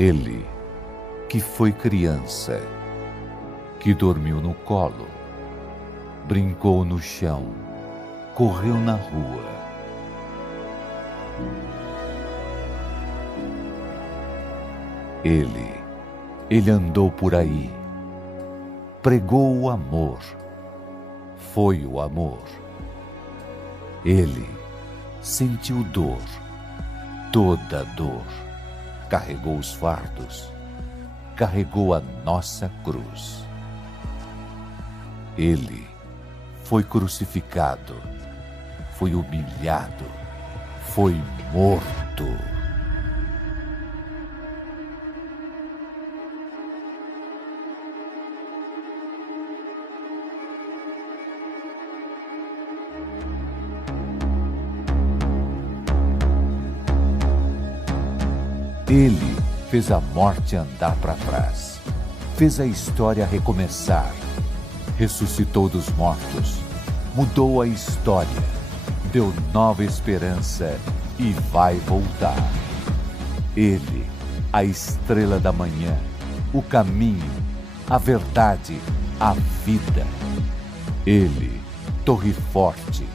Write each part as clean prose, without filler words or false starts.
Ele, que foi criança, que dormiu no colo, brincou no chão, correu na rua. Ele andou por aí, pregou o amor, foi o amor. Ele sentiu dor, toda dor, carregou os fardos, carregou a nossa cruz. Ele foi crucificado, foi humilhado, foi morto. Ele fez a morte andar para trás, fez a história recomeçar, ressuscitou dos mortos, mudou a história, deu nova esperança e vai voltar. Ele, a estrela da manhã, o caminho, a verdade, a vida. Ele, torre forte,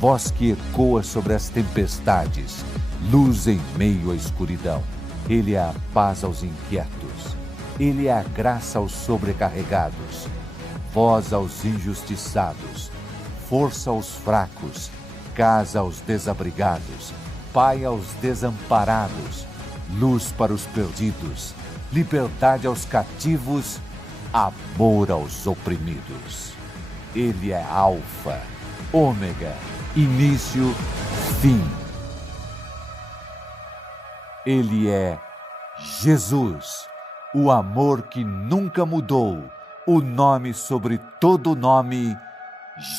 voz que ecoa sobre as tempestades, luz em meio à escuridão. Ele é a paz aos inquietos, Ele é a graça aos sobrecarregados, voz aos injustiçados, força aos fracos, casa aos desabrigados, pai aos desamparados, luz para os perdidos, liberdade aos cativos, amor aos oprimidos. Ele é Alfa, Ômega, início, fim. Ele é Jesus, o amor que nunca mudou, o nome sobre todo nome,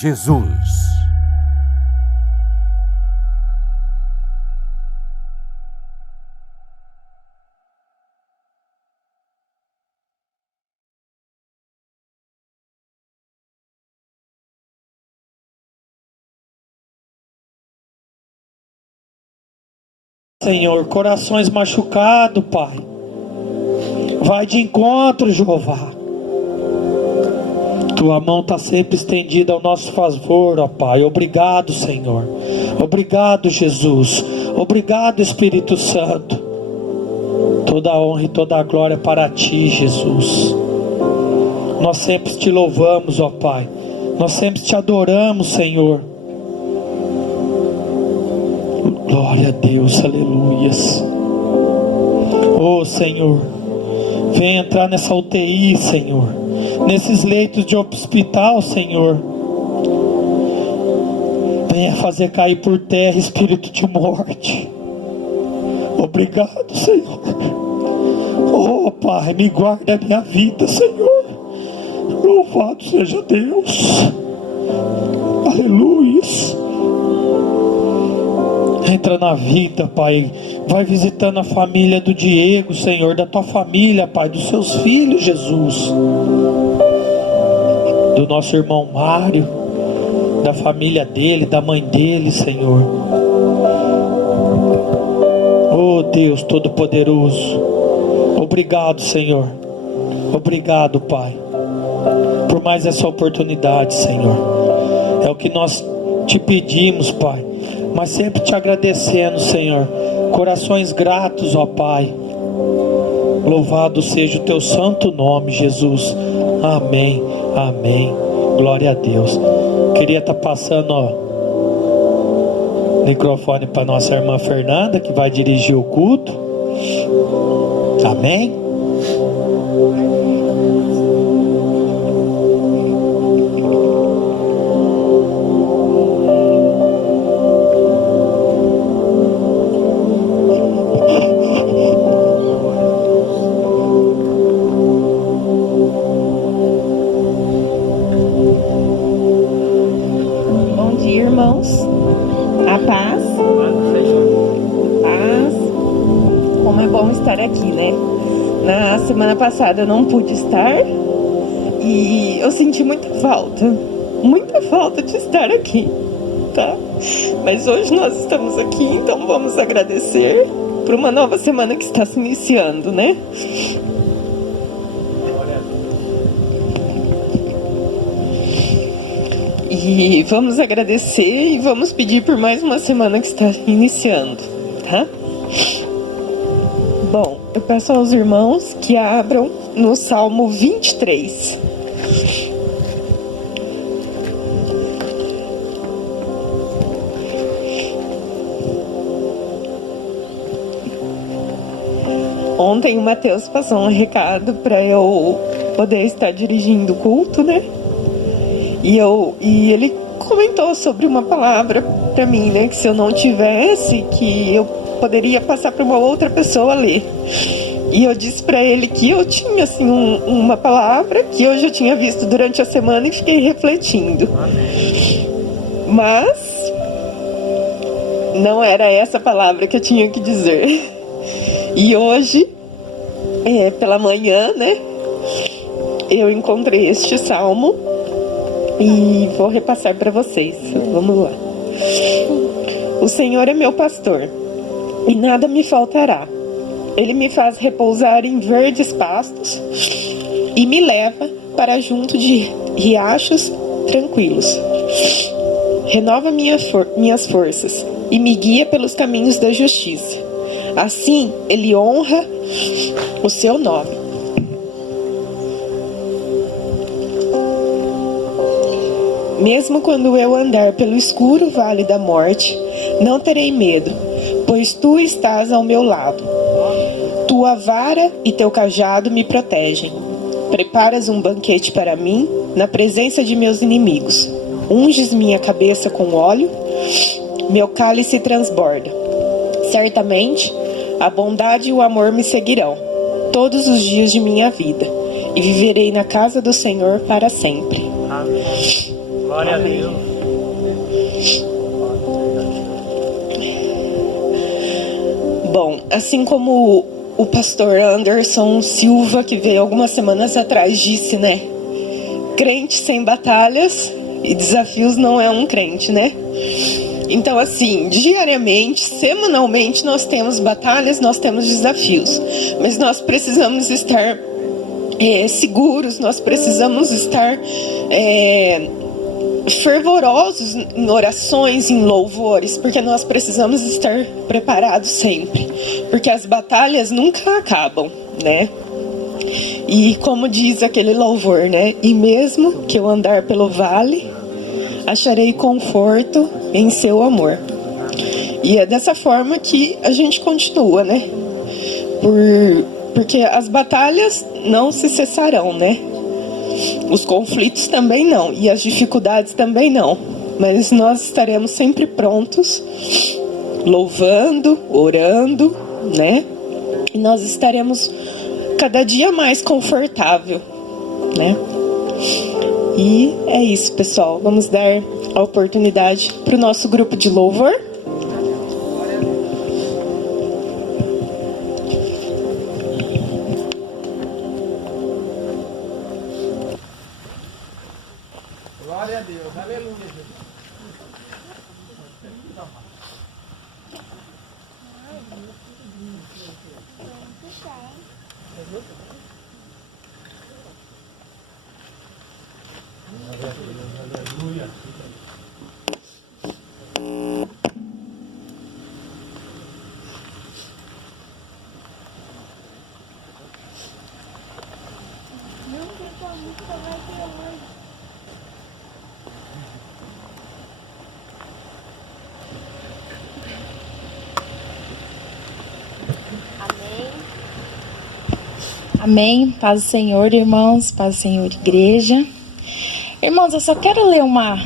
Jesus. Senhor, corações machucados, Pai, vai de encontro, Jeová. Tua mão está sempre estendida ao nosso favor, ó Pai. Obrigado, Senhor. Obrigado, Jesus. Obrigado, Espírito Santo. Toda a honra e toda a glória para Ti, Jesus. Nós sempre Te louvamos, ó Pai. Nós sempre Te adoramos, Senhor. Glória a Deus, aleluias. Oh Senhor, vem entrar nessa UTI, Senhor, nesses leitos de hospital, Senhor. Venha fazer cair por terra espírito de morte. Obrigado, Senhor. Oh Pai, me guarda a minha vida, Senhor. Louvado seja Deus. Aleluias. Entra na vida, Pai. Vai visitando a família do Diego, Senhor, da Tua família, Pai, dos seus filhos, Jesus. Do nosso irmão Mário, da família dele, da mãe dele, Senhor. Oh Deus Todo-Poderoso, obrigado, Senhor. Obrigado, Pai, por mais essa oportunidade, Senhor. É o que nós Te pedimos, Pai, mas sempre Te agradecendo, Senhor. Corações gratos, ó Pai. Louvado seja o Teu santo nome, Jesus. Amém, amém. Glória a Deus. Queria estar passando o microfone para nossa irmã Fernanda, que vai dirigir o culto. Amém. Semana passada eu não pude estar e eu senti muita falta de estar aqui, tá? Mas hoje nós estamos aqui, então vamos agradecer para uma nova semana que está se iniciando, né? E vamos agradecer e vamos pedir por mais uma semana que está iniciando, tá? Bom, eu peço aos irmãos que abram no Salmo 23. Ontem o Matheus passou um recado para eu poder estar dirigindo o culto, né? E ele comentou sobre uma palavra para mim, né? Que se eu não tivesse, que eu poderia passar para uma outra pessoa ler. E eu disse para ele que eu tinha assim uma palavra que hoje eu tinha visto durante a semana e fiquei refletindo. Mas não era essa palavra que eu tinha que dizer. E hoje, pela manhã, né? Eu encontrei este salmo e vou repassar para vocês. Vamos lá. O Senhor é meu pastor e nada me faltará. Ele me faz repousar em verdes pastos e me leva para junto de riachos tranquilos. Renova minhas forças e me guia pelos caminhos da justiça. Assim, ele honra o seu nome. Mesmo quando eu andar pelo escuro vale da morte, não terei medo, pois tu estás ao meu lado. Tua vara e teu cajado me protegem. Preparas um banquete para mim na presença de meus inimigos. Unges minha cabeça com óleo, meu cálice transborda. Certamente, a bondade e o amor me seguirão todos os dias de minha vida, e viverei na casa do Senhor para sempre. Amém. Glória a Deus. Bom, assim como o pastor Anderson Silva, que veio algumas semanas atrás, disse, né? Crente sem batalhas e desafios não é um crente, né? Então, assim, diariamente, semanalmente, nós temos batalhas, nós temos desafios. Mas nós precisamos estar seguros, nós precisamos estar fervorosos em orações, em louvores, porque nós precisamos estar preparados sempre. Porque as batalhas nunca acabam, né? E como diz aquele louvor, né? E mesmo que eu andar pelo vale, acharei conforto em seu amor. E é dessa forma que a gente continua, né? Porque as batalhas não se cessarão, né? Os conflitos também não. E as dificuldades também não. Mas nós estaremos sempre prontos, louvando, orando, né? E nós estaremos cada dia mais confortável, né? E é isso, pessoal. Vamos dar a oportunidade para o nosso grupo de louvor. Glória a Deus. Aleluia. Aleluia. Amém. Paz do Senhor, irmãos. Paz do Senhor, igreja. Irmãos, eu só quero ler uma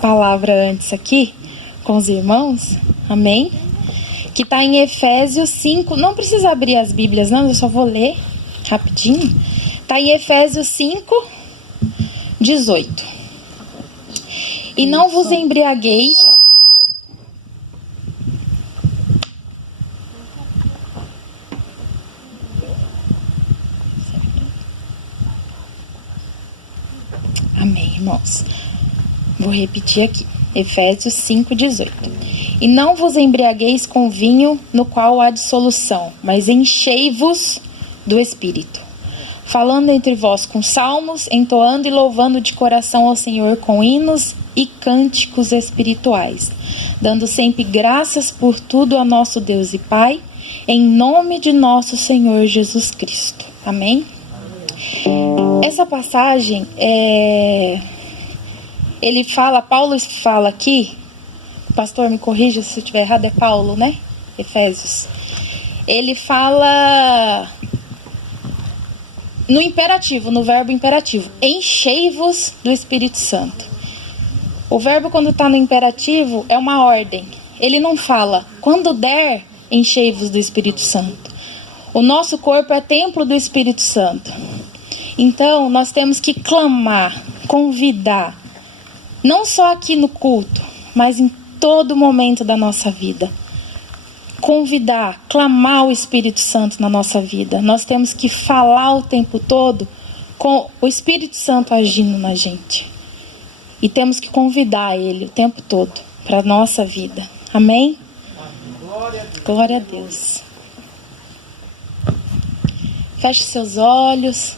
palavra antes aqui com os irmãos. Amém. Que está em Efésios 5. Não precisa abrir as Bíblias, não. Eu só vou ler rapidinho. Está em Efésios 5, 18. E não vos embriagueis. Amém, irmãos. Vou repetir aqui. Efésios 5, 18. E não vos embriagueis com vinho, no qual há dissolução, mas enchei-vos do Espírito, falando entre vós com salmos, entoando e louvando de coração ao Senhor com hinos e cânticos espirituais, dando sempre graças por tudo a nosso Deus e Pai, em nome de nosso Senhor Jesus Cristo. Amém? Essa passagem, Paulo fala aqui, o pastor me corrija se eu estiver errado, é Paulo, né? Efésios. Ele fala no imperativo, no verbo imperativo, enchei-vos do Espírito Santo. O verbo, quando está no imperativo, é uma ordem. Ele não fala, quando der, enchei-vos do Espírito Santo. O nosso corpo é templo do Espírito Santo. Então, nós temos que clamar, convidar, não só aqui no culto, mas em todo momento da nossa vida. Convidar, clamar o Espírito Santo na nossa vida. Nós temos que falar o tempo todo com o Espírito Santo agindo na gente. E temos que convidar Ele o tempo todo para a nossa vida. Amém? Glória a Deus. Feche seus olhos.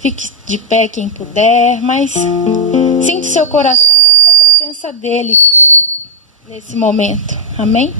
Fique de pé quem puder. Mas sinta o seu coração e sinta a presença dEle nesse momento. Amém?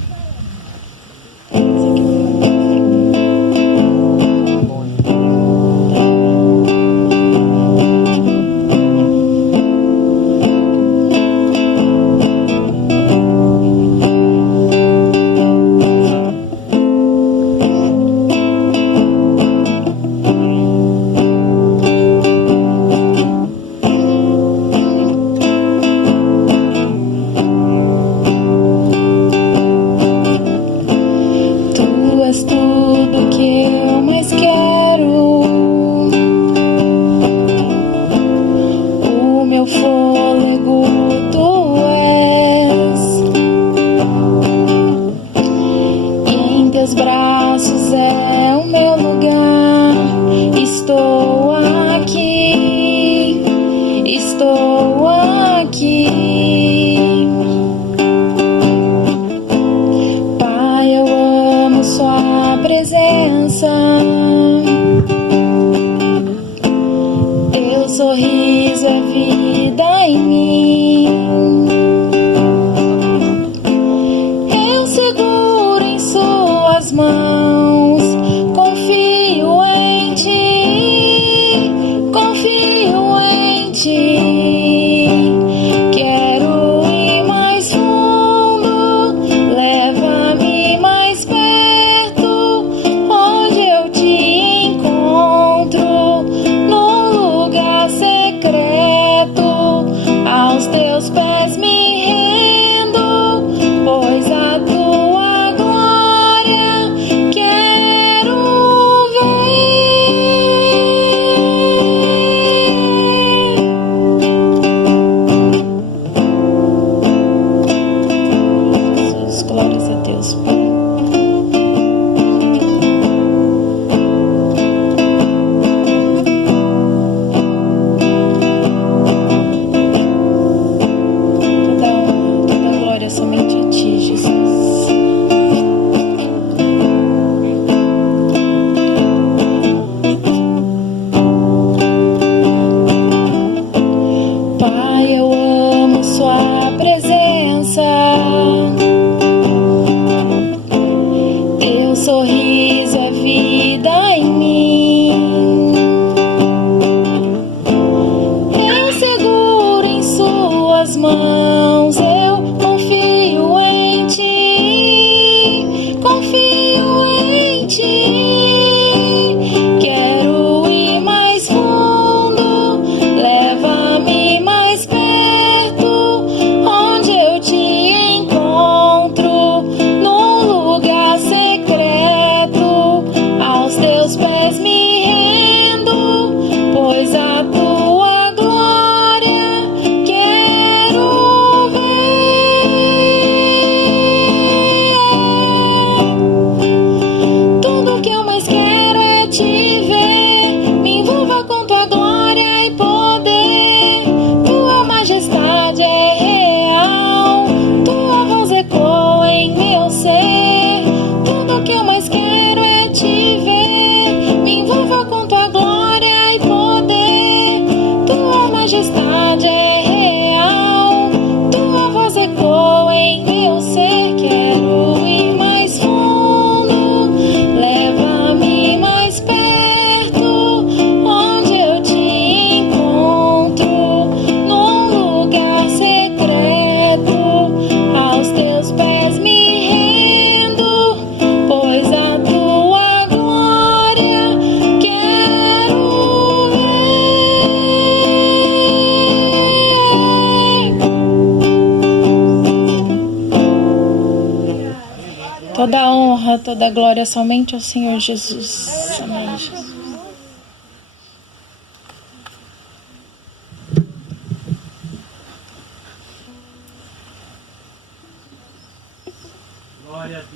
Toda honra, toda glória somente ao Senhor Jesus. Amém, Jesus.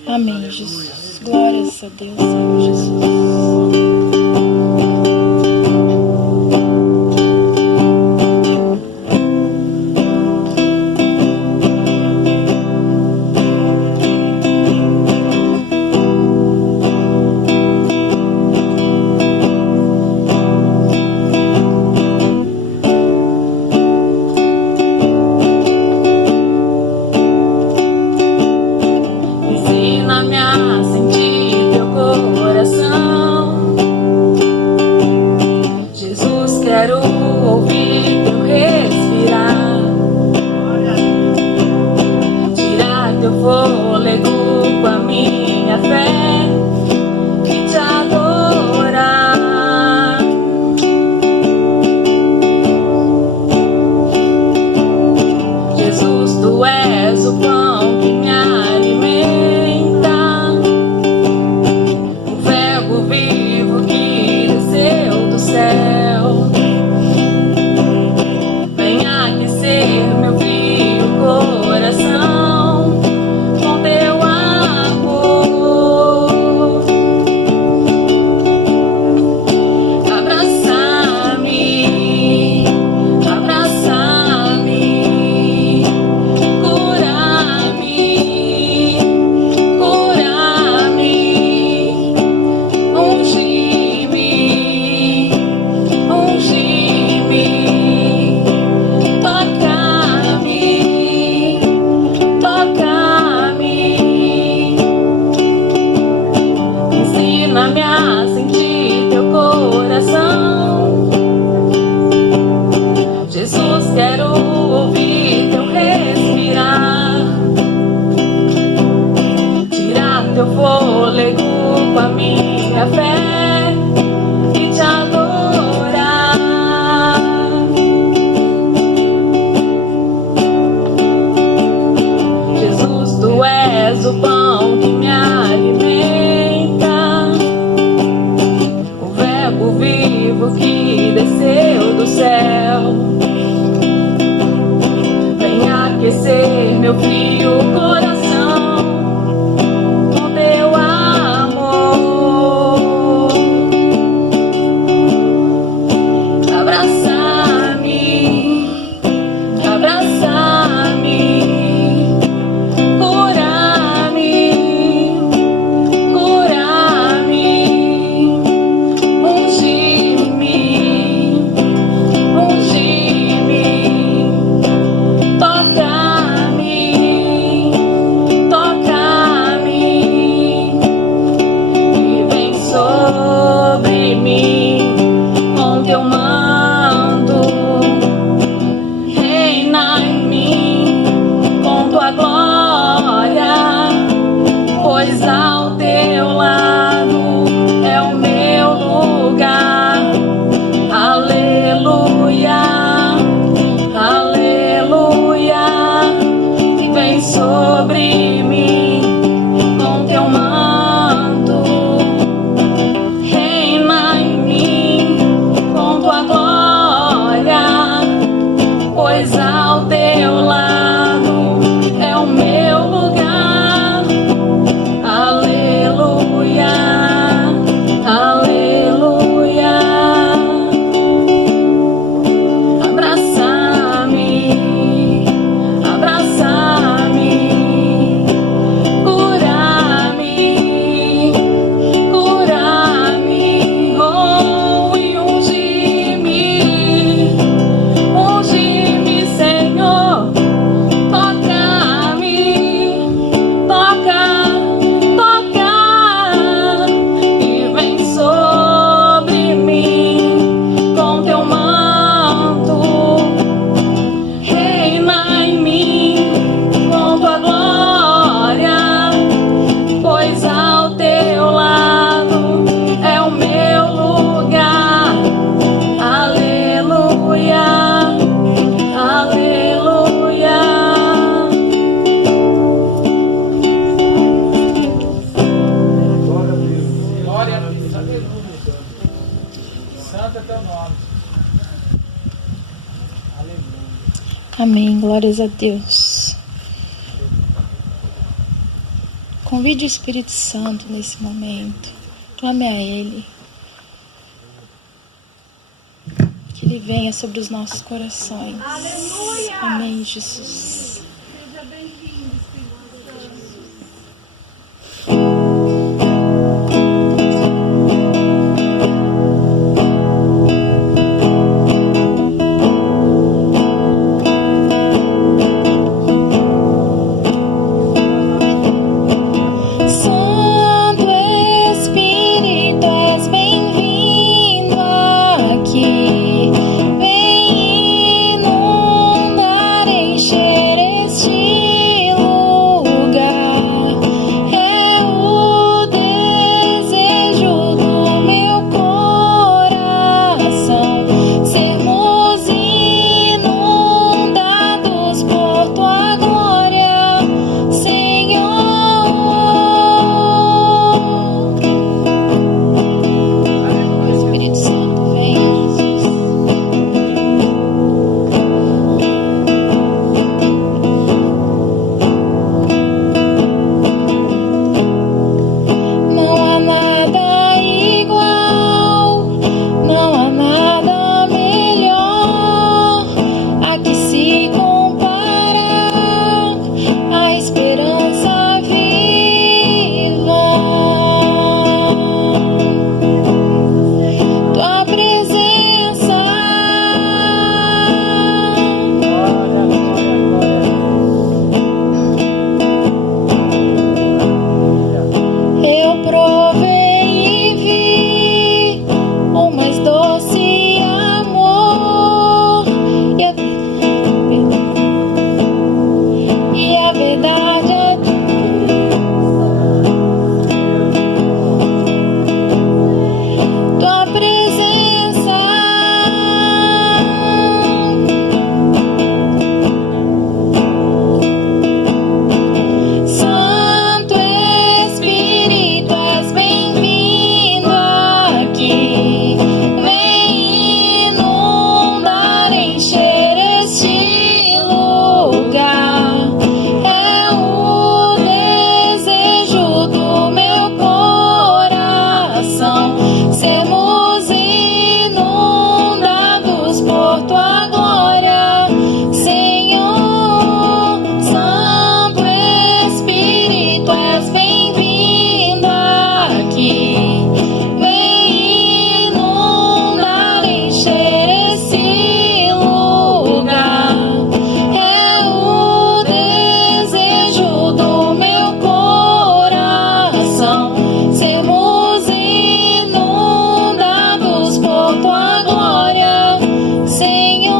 Amém, Jesus. Glórias a Deus, Senhor Jesus. Ensina-me a sentir teu coração, Jesus, quero ouvir teu respirar, tirar teu fôlego com a minha fé e te adorar. Jesus, tu és o pão que me alimenta, o verbo vivo que desceu do céu. Vem aquecer meu frio coração com teu amor. Abraça-me, abraça-me, cura-me, cura-me, unge-me, unge-me, toca-me, toca-me. Ensina-me a sentir teu coração, Jesus, quero ouvir teu respirar, tirar teu fôlego com a minha fé e te adorar. Jesus, tu és o pão que me alimenta, o verbo vivo que desceu do céu. Vem aquecer meu frio coração com teu amor. Abraça-me, abraça-me, cura-me, cura-me, unge-me, unge-me, toca-me, toca-me, e vem sobre mim com teu manto, reina em mim com tua glória, pois ao teu lado é o meu lugar. Aleluia, aleluia, vem sobre mim com teu manto, reina em mim com tua glória, pois ao teu lado é o meu lugar. Aleluia. Amém. Glórias a Deus. Convide o Espírito Santo nesse momento. Clame a Ele. Que Ele venha sobre os nossos corações. Aleluia! Amém, Jesus. Seja bem-vindo, Espírito Santo. Santo Espírito, és bem-vindo aqui. Vem inundar, encher este lugar. É o desejo do meu coração, sermos inundados por tua glória, Senhor. Espírito Santo, vem, Jesus. Não há nada igual, não há nada melhor a que se compara a esperança viva. Tua presença, eu provei e vi o mais doce amor e a verdade é tua presença. Santo Espírito, és bem-vindo aqui. Vem inundar, encher este lugar. É o desejo do meu coração, sermos inundados por tua glória, Senhor. Santo Espírito, és bem-vindo aqui. Vem inundar, encher esse lugar. É o desejo do meu coração, sermos inundados por tua glória, Senhor.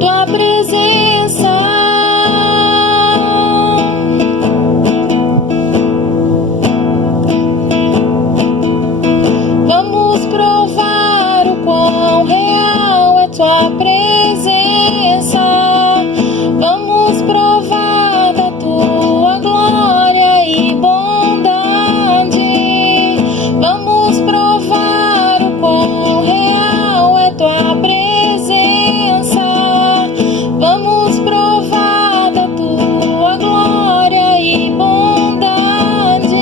Tua presença, vamos provar o quão real é tua presença. Vamos provar da tua glória e bondade. Vamos provar o quão real é tua presença. Vamos provar da tua glória e bondade.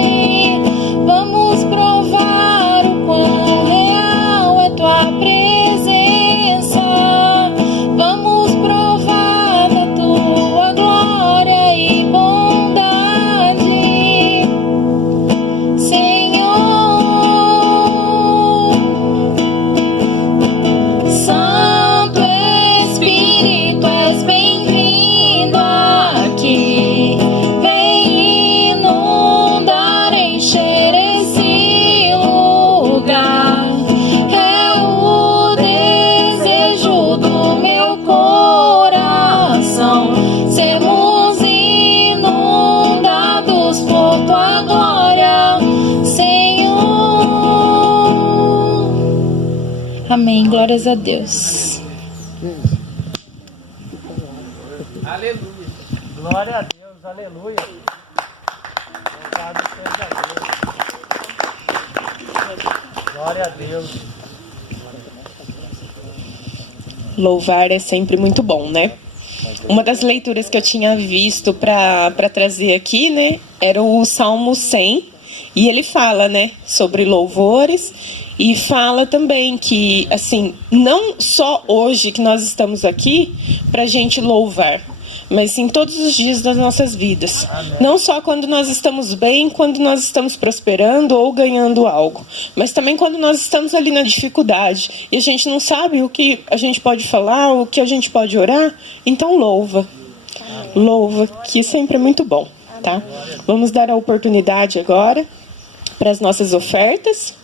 Vamos provar o quão real é tua presença. Vamos provar da tua glória e bondade, Senhor. Santo Espírito, és bem-vindo aqui. Vem inundar, encher esse lugar. É o desejo do meu coração, sermos inundados por tua glória, Senhor. Amém. Glórias a Deus. Glória a Deus, aleluia. Louvado seja Deus. Glória a Deus. Louvar é sempre muito bom, né? Uma das leituras que eu tinha visto para trazer aqui, né, era o Salmo 100, e ele fala, né, sobre louvores, e fala também que, assim, não só hoje que nós estamos aqui para a gente louvar, mas sim todos os dias das nossas vidas. Não só quando nós estamos bem, quando nós estamos prosperando ou ganhando algo, mas também quando nós estamos ali na dificuldade e a gente não sabe o que a gente pode falar, o que a gente pode orar, então louva. Louva, que sempre é muito bom, tá? Vamos dar a oportunidade agora para as nossas ofertas.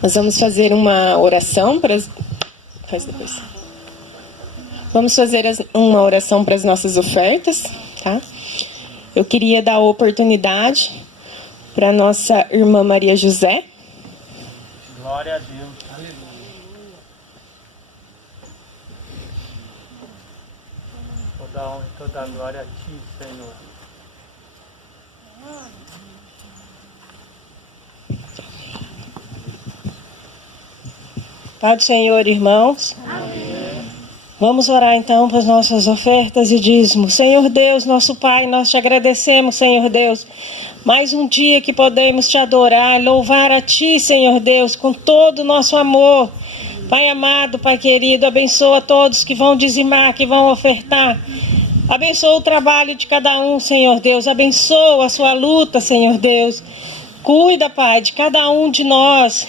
Nós vamos fazer uma oração para as... Faz depois. Vamos fazer uma oração para as nossas ofertas, tá? Eu queria dar a oportunidade para a nossa irmã Maria José. Glória a Deus. Aleluia. Toda honra e toda glória a Ti, Senhor. Pai do Senhor, irmãos. Amém. Vamos orar então para as nossas ofertas e dízimos. Senhor Deus, nosso Pai, nós te agradecemos, Senhor Deus. Mais um dia que podemos te adorar, louvar a Ti, Senhor Deus, com todo o nosso amor. Pai amado, Pai querido, abençoa todos que vão dizimar, que vão ofertar. Abençoa o trabalho de cada um, Senhor Deus. Abençoa a sua luta, Senhor Deus. Cuida, Pai, de cada um de nós.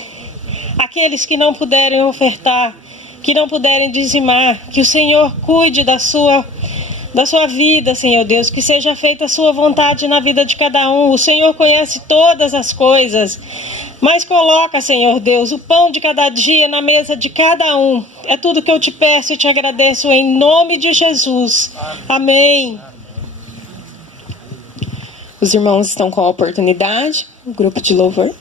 Aqueles que não puderem ofertar, que não puderem dizimar, que o Senhor cuide da sua vida, Senhor Deus, que seja feita a sua vontade na vida de cada um. O Senhor conhece todas as coisas, mas coloca, Senhor Deus, o pão de cada dia na mesa de cada um. É tudo que eu te peço e te agradeço em nome de Jesus. Amém. Os irmãos estão com a oportunidade, o grupo de louvor.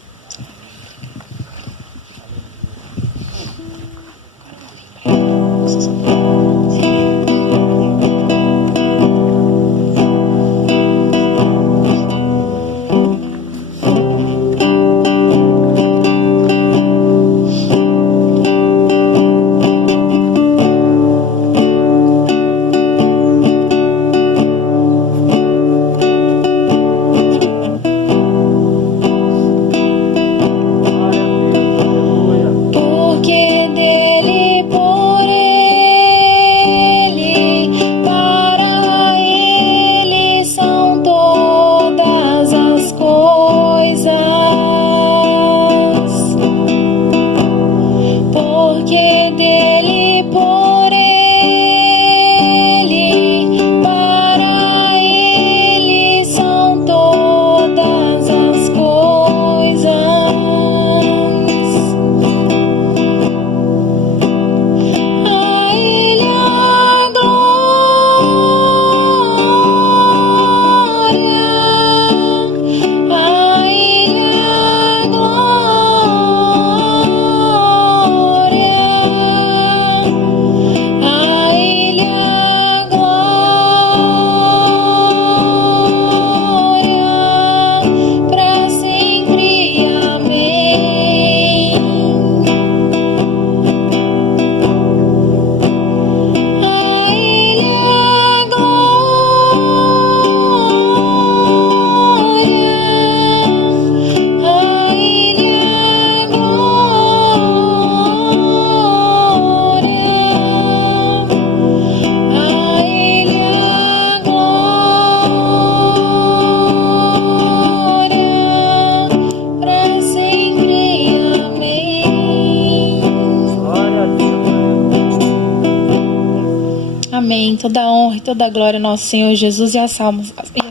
Amém. Toda honra e toda glória ao nosso Senhor Jesus, e as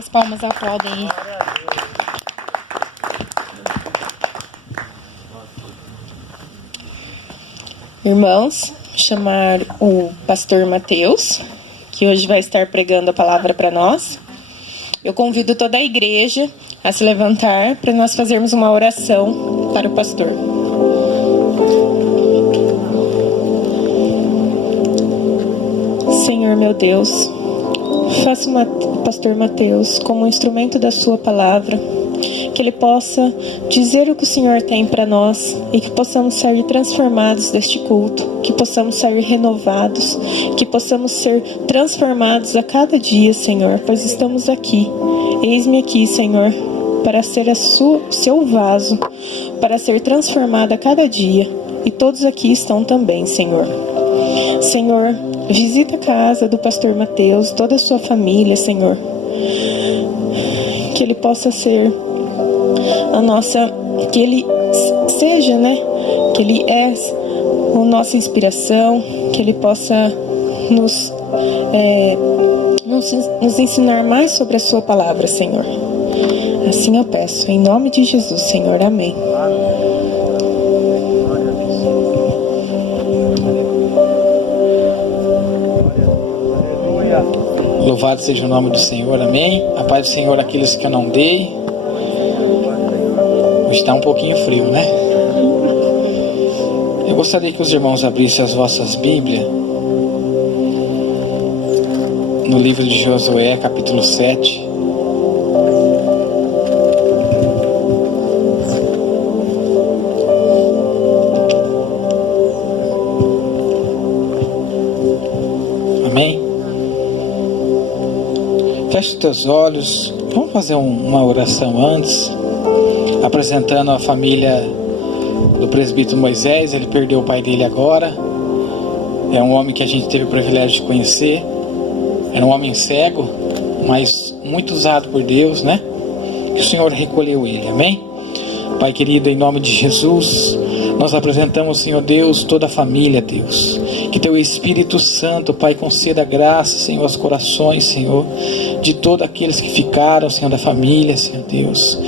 palmas aplaudem. Irmãos, chamar o pastor Mateus, que hoje vai estar pregando a palavra para nós. Eu convido toda a igreja a se levantar para nós fazermos uma oração para o pastor. Senhor meu Deus, faça o pastor Mateus como um instrumento da sua palavra, que Ele possa dizer o que o Senhor tem para nós e que possamos sair transformados deste culto, que possamos sair renovados, que possamos ser transformados a cada dia, Senhor, pois estamos aqui. Eis-me aqui, Senhor, para ser seu vaso, para ser transformada a cada dia. E todos aqui estão também, Senhor. Senhor, visita a casa do pastor Mateus, toda a sua família, Senhor. Que ele possa ser que ele seja, né? Que ele é a nossa inspiração, que ele possa nos ensinar mais sobre a sua palavra, Senhor. Assim eu peço, em nome de Jesus, Senhor. Amém. Louvado seja o nome do Senhor, amém. A paz do Senhor àqueles que eu não dei. Hoje está um pouquinho frio, né? Eu gostaria que os irmãos abrissem as vossas Bíblias no livro de Josué, capítulo 7. Amém? Feche os teus olhos. Vamos fazer uma oração antes, apresentando a família do presbítero Moisés. Ele perdeu o pai dele agora. É um homem que a gente teve o privilégio de conhecer. Era um homem cego, mas muito usado por Deus, né? Que o Senhor recolheu ele, amém? Pai querido, em nome de Jesus, nós apresentamos, Senhor Deus, toda a família, Deus. Que Teu Espírito Santo, Pai, conceda graça, Senhor, aos corações, Senhor, de todos aqueles que ficaram, Senhor, da família, Senhor Deus.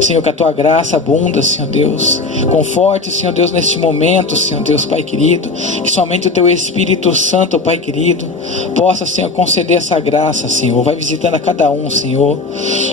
Senhor, que a Tua graça abunda, Senhor Deus. Conforte, Senhor Deus, neste momento, Senhor Deus, Pai querido. Que somente o Teu Espírito Santo, Pai querido, possa, Senhor, conceder essa graça, Senhor. Vai visitando a cada um, Senhor.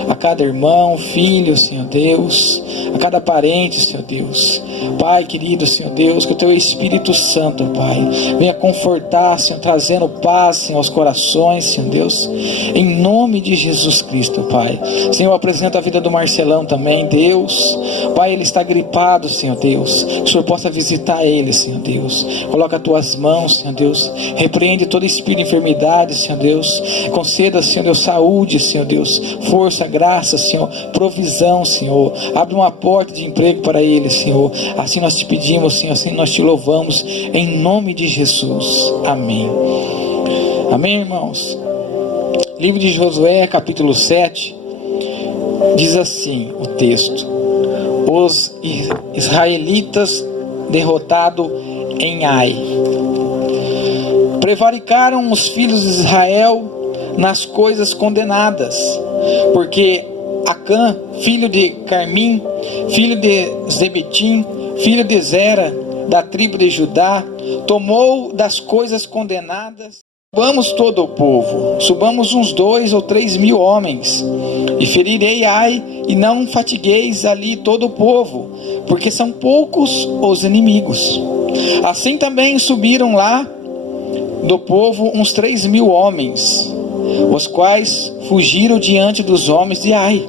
A cada irmão, filho, Senhor Deus. A cada parente, Senhor Deus. Pai querido, Senhor Deus, que o Teu Espírito Santo, Pai, venha confortar, Senhor, trazendo paz, Senhor, aos corações, Senhor Deus. Em nome de Jesus Cristo, Pai. Senhor, apresenta a vida do Marcelão também, Deus. Pai, ele está gripado, Senhor Deus. Que o Senhor possa visitar ele, Senhor Deus. Coloca as Tuas mãos, Senhor Deus. Repreende todo espírito de enfermidade, Senhor Deus. Conceda, Senhor Deus, saúde, Senhor Deus. Força, graça, Senhor. Provisão, Senhor. Abre uma porta de emprego para ele, Senhor. Assim nós te pedimos, Senhor. Assim nós te louvamos. Em nome de Jesus. Amém. Amém, irmãos? Livro de Josué, capítulo 7. Diz assim o texto: os israelitas derrotados em Ai. Prevaricaram os filhos de Israel nas coisas condenadas, porque Acã, filho de Carmim, filho de Zebetim, filho de Zera, da tribo de Judá, tomou das coisas condenadas. Subamos todo o povo, subamos uns 2 ou 3 mil homens, e ferirei Ai, e não fatigueis ali todo o povo, porque são poucos os inimigos. Assim também subiram lá do povo uns 3 mil homens, os quais fugiram diante dos homens de Ai.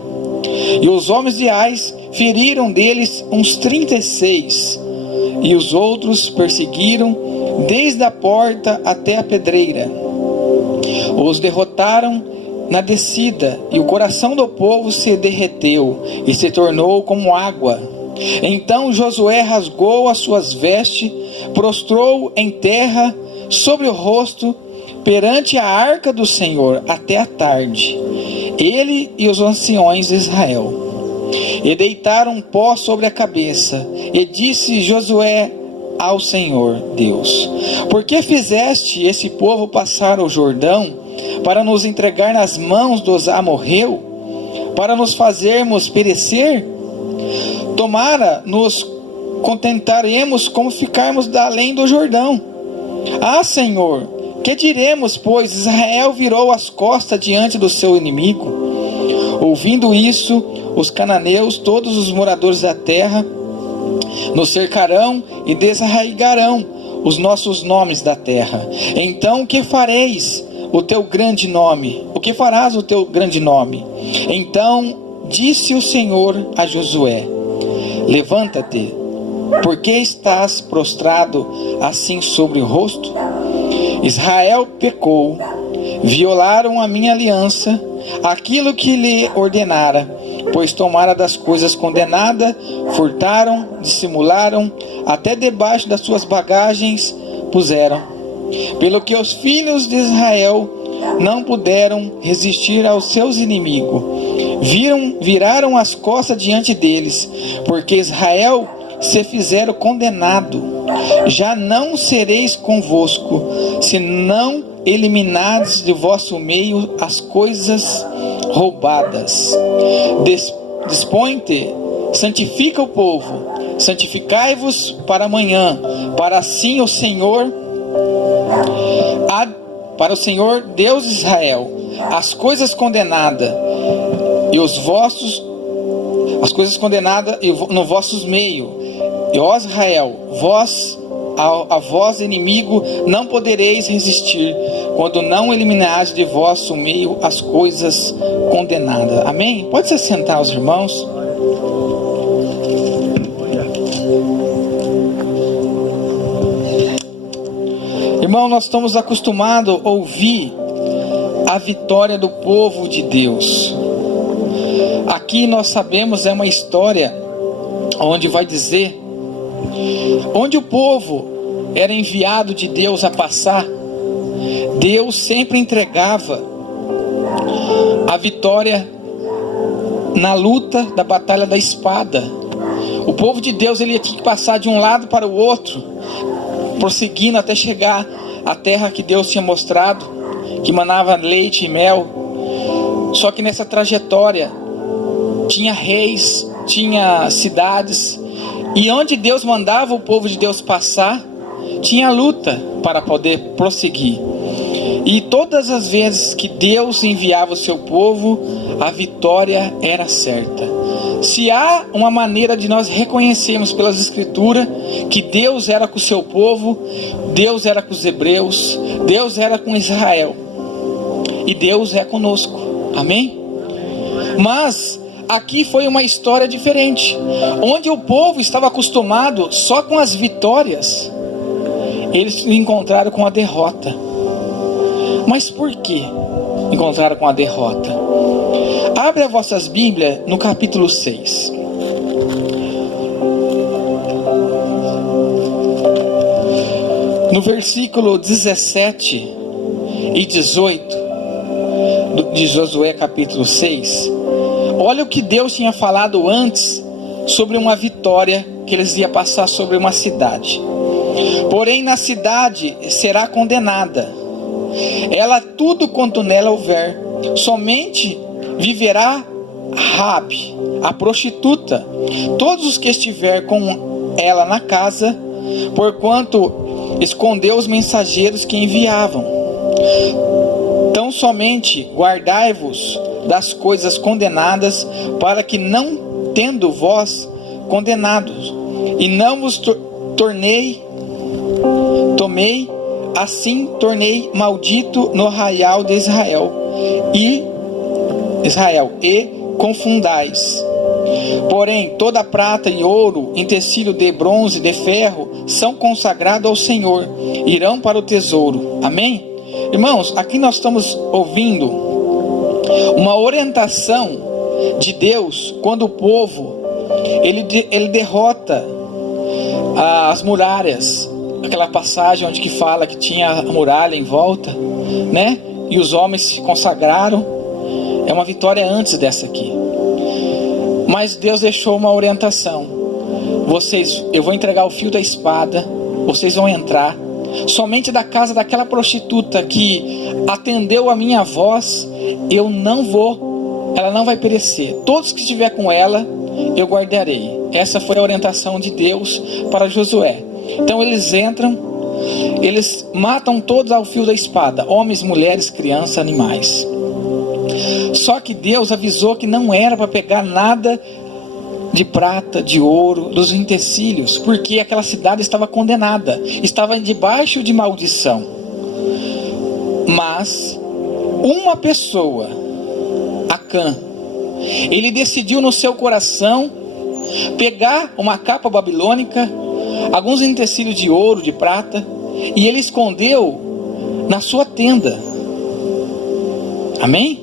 E os homens de Ai feriram deles uns 36, e os outros perseguiram desde a porta até a pedreira. Os derrotaram na descida, e o coração do povo se derreteu e se tornou como água. Então Josué rasgou as suas vestes, prostrou em terra sobre o rosto perante a arca do Senhor até a tarde, ele e os anciões de Israel. E deitaram pó sobre a cabeça, e disse Josué ao Senhor Deus: por que fizeste esse povo passar o Jordão para nos entregar nas mãos dos amorreus, para nos fazermos perecer? Tomara nos contentaremos como ficarmos além do Jordão. Ah, Senhor, que diremos, pois Israel virou as costas diante do seu inimigo? Ouvindo isso, os cananeus, todos os moradores da terra, nos cercarão e desarraigarão os nossos nomes da terra. Então o que fareis o teu grande nome? O que farás o teu grande nome? Então disse o Senhor a Josué: levanta-te, por que estás prostrado assim sobre o rosto? Israel pecou, violaram a minha aliança, aquilo que lhe ordenara, pois tomara das coisas condenadas, furtaram, dissimularam, até debaixo das suas bagagens puseram. Pelo que os filhos de Israel não puderam resistir aos seus inimigos, viraram as costas diante deles, porque Israel se fizeram condenado. Já não sereis convosco, se não eliminares de vosso meio as coisas roubadas. Dispõe-te, santifica o povo, santificai-vos para amanhã, para assim o Senhor, para o Senhor Deus de Israel, as coisas condenadas e as coisas condenadas no vossos meio. E ó Israel, a vós inimigo não podereis resistir, quando não eliminares de vosso meio as coisas condenadas. Amém? Pode se sentar os irmãos. Irmão, nós estamos acostumados a ouvir a vitória do povo de Deus. Aqui nós sabemos, é uma história onde vai dizer, onde o povo era enviado de Deus a passar, Deus sempre entregava a vitória na luta da batalha da espada. O povo de Deus, ele tinha que passar de um lado para o outro, prosseguindo até chegar à terra que Deus tinha mostrado, que manava leite e mel. Só que nessa trajetória tinha reis, tinha cidades, e onde Deus mandava o povo de Deus passar, tinha luta para poder prosseguir. E todas as vezes que Deus enviava o seu povo, a vitória era certa. Se há uma maneira de nós reconhecermos pelas Escrituras que Deus era com o seu povo, Deus era com os hebreus, Deus era com Israel, e Deus é conosco. Amém? Mas aqui foi uma história diferente, onde o povo estava acostumado só com as vitórias, eles se encontraram com a derrota. Mas por que encontraram com a derrota? Abre as vossas Bíblias no capítulo 6. No versículo 17 e 18 de Josué capítulo 6. Olha o que Deus tinha falado antes sobre uma vitória que eles iam passar sobre uma cidade. Porém na cidade será condenada, ela tudo quanto nela houver, somente viverá Raabe, a prostituta, todos os que estiver com ela na casa, porquanto escondeu os mensageiros que enviavam. Tão somente guardai-vos das coisas condenadas, para que não tendo vós condenados, e não vos tomei, assim tornei maldito no arraial de Israel, e confundais. Porém, toda prata e ouro, em tecido de bronze e de ferro, são consagrados ao Senhor, irão para o tesouro. Amém? Irmãos, aqui nós estamos ouvindo uma orientação de Deus, quando o povo, ele derrota as muralhas, aquela passagem onde que fala que tinha a muralha em volta, né? E os homens se consagraram. É uma vitória antes dessa aqui. Mas Deus deixou uma orientação. Eu vou entregar o fio da espada, vocês vão entrar. Somente da casa daquela prostituta que atendeu a minha voz, ela não vai perecer. Todos que estiver com ela, eu guardarei. Essa foi a orientação de Deus para Josué. Então eles entram, eles matam todos ao fio da espada, homens, mulheres, crianças, animais. Só que Deus avisou que não era para pegar nada de prata, de ouro, dos utensílios, porque aquela cidade estava condenada, estava debaixo de maldição. Mas uma pessoa, Acã, ele decidiu no seu coração pegar uma capa babilônica, alguns utensílios de ouro, de prata, e ele escondeu na sua tenda. Amém?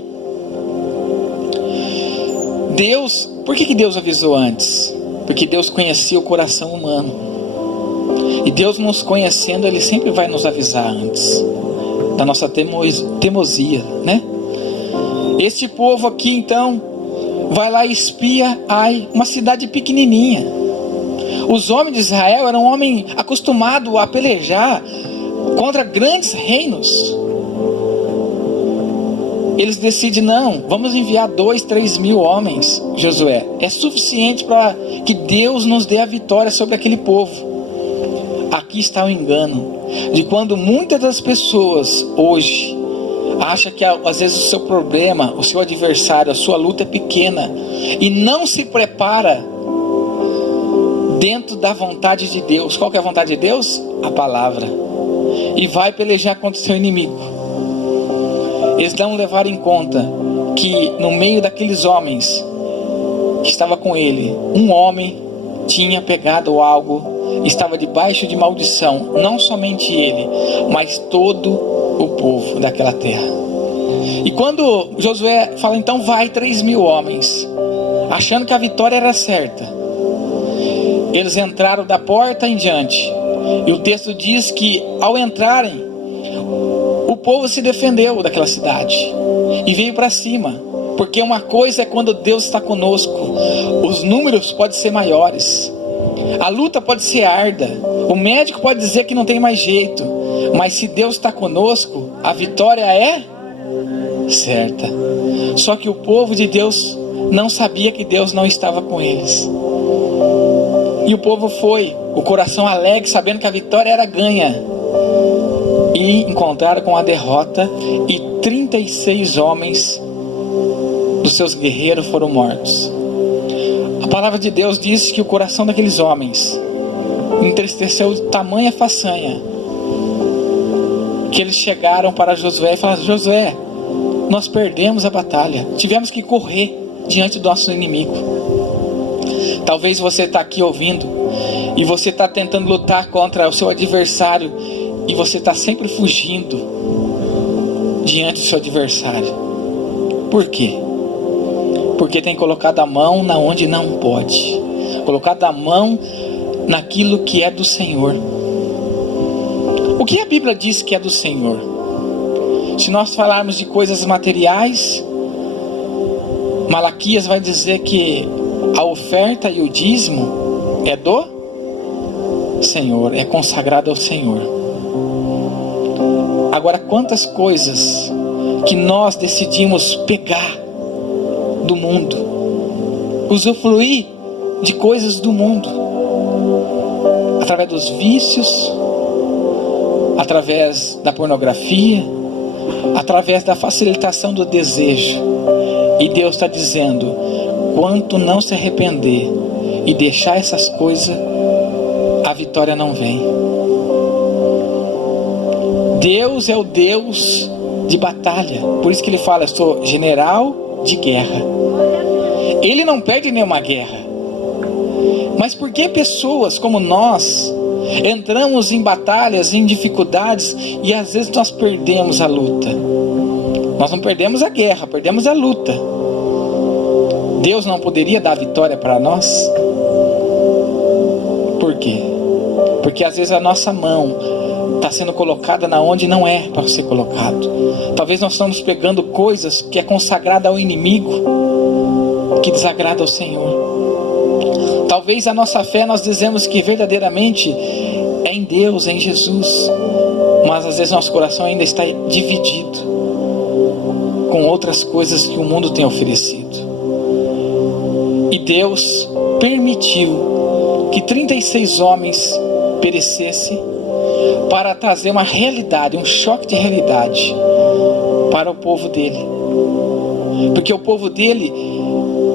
Deus, por que Deus avisou antes? Porque Deus conhecia o coração humano. E Deus nos conhecendo, Ele sempre vai nos avisar antes da nossa teimosia, né? Este povo aqui então vai lá e espia Ai, uma cidade pequenininha. Os homens de Israel eram homens acostumados a pelejar contra grandes reinos. Eles decidem, não, vamos enviar 2, 3 mil homens, Josué. É suficiente para que Deus nos dê a vitória sobre aquele povo. Aqui está o engano de quando muitas das pessoas hoje acham que às vezes o seu problema, o seu adversário, a sua luta é pequena e não se prepara dentro da vontade de Deus. Qual que é a vontade de Deus? A palavra. E vai pelejar contra o seu inimigo. Eles não levaram em conta que no meio daqueles homens que estava com ele, um homem tinha pegado algo, estava debaixo de maldição, não somente ele, mas todo o povo daquela terra. E quando Josué fala, então vai 3 mil homens, achando que a vitória era certa, eles entraram da porta em diante, e o texto diz que ao entrarem, o povo se defendeu daquela cidade e veio para cima, porque uma coisa é quando Deus está conosco, os números podem ser maiores, a luta pode ser árdua, o médico pode dizer que não tem mais jeito, mas se Deus está conosco, a vitória é certa. Só que o povo de Deus não sabia que Deus não estava com eles, e o povo foi, o coração alegre, sabendo que a vitória era ganha, e encontraram com a derrota, e 36 homens dos seus guerreiros foram mortos. A palavra de Deus diz que o coração daqueles homens entristeceu de tamanha façanha, que eles chegaram para Josué e falaram, Josué, nós perdemos a batalha, tivemos que correr diante do nosso inimigo. Talvez você está aqui ouvindo, e você está tentando lutar contra o seu adversário, e você está sempre fugindo diante do seu adversário. Por quê? Porque tem colocado a mão na onde não pode, colocado a mão naquilo que é do Senhor. O que a Bíblia diz que é do Senhor? Se nós falarmos de coisas materiais, Malaquias vai dizer que a oferta e o dízimo é do Senhor, é consagrado ao Senhor. Agora, quantas coisas que nós decidimos pegar do mundo, usufruir de coisas do mundo, através dos vícios, através da pornografia, através da facilitação do desejo. E Deus está dizendo, quanto não se arrepender e deixar essas coisas, a vitória não vem. Deus é o Deus de batalha, por isso que Ele fala, eu sou general de guerra. Ele não perde nenhuma guerra. Mas por que pessoas como nós entramos em batalhas, em dificuldades, e às vezes nós perdemos a luta? Nós não perdemos a guerra, perdemos a luta. Deus não poderia dar a vitória para nós? Por quê? Porque às vezes a nossa mão está sendo colocada na onde não é para ser colocado. Talvez nós estamos pegando coisas que é consagrada ao inimigo, que desagrada ao Senhor. Talvez a nossa fé, nós dizemos que verdadeiramente é em Deus, é em Jesus, mas às vezes nosso coração ainda está dividido com outras coisas que o mundo tem oferecido. E Deus permitiu que 36 homens perecessem para trazer uma realidade, um choque de realidade para o povo dele, porque o povo dele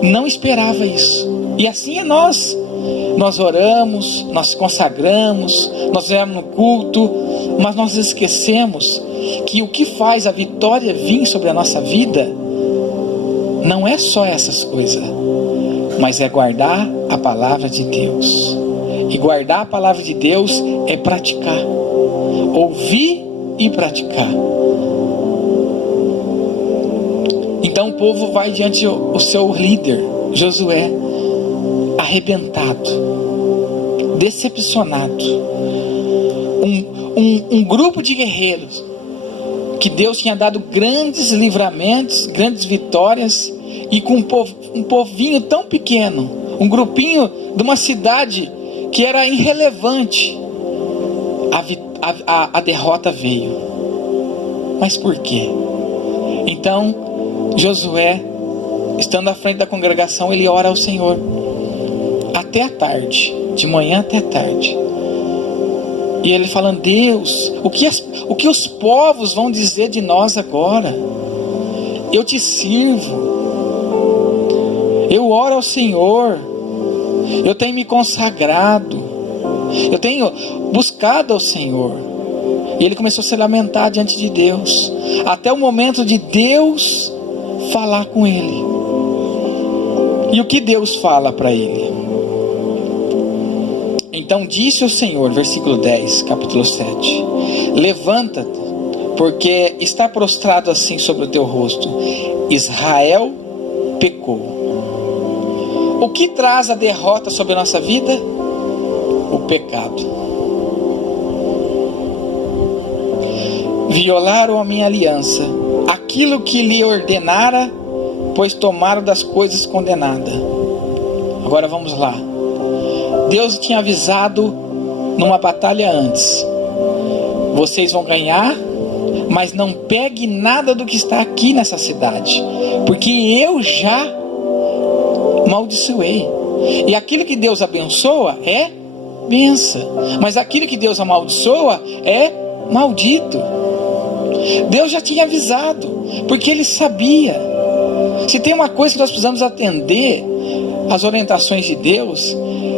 não esperava isso. E assim é nós oramos, nós consagramos, nós vamos no culto, mas nós esquecemos que o que faz a vitória vir sobre a nossa vida não é só essas coisas, mas é guardar a palavra de Deus. E guardar a palavra de Deus é praticar, ouvir e praticar. Então o povo vai diante do seu líder, Josué, arrebentado, decepcionado. Um grupo de guerreiros que Deus tinha dado grandes livramentos, grandes vitórias, e com um povinho tão pequeno, um grupinho de uma cidade que era irrelevante, a derrota veio. Mas por quê? Então Josué, estando à frente da congregação, ele ora ao Senhor até a tarde, de manhã até a tarde. E ele falando: Deus, o que os povos vão dizer de nós agora? Eu te sirvo, eu oro ao Senhor, eu tenho me consagrado, eu tenho buscado ao Senhor. E ele começou a se lamentar diante de Deus, até o momento de Deus falar com ele. E o que Deus fala para ele? Então disse o Senhor, versículo 10, capítulo 7: levanta-te, porque está prostrado assim sobre o teu rosto. Israel pecou. O que traz a derrota sobre a nossa vida? O pecado. Violaram a minha aliança, aquilo que lhe ordenara, pois tomaram das coisas condenadas. Agora vamos lá. Deus tinha avisado numa batalha antes: vocês vão ganhar, mas não pegue nada do que está aqui nessa cidade, porque eu já amaldiçoei. E aquilo que Deus abençoa é benção, mas aquilo que Deus amaldiçoa é maldito. Deus já tinha avisado, porque Ele sabia. Se tem uma coisa que nós precisamos atender às orientações de Deus,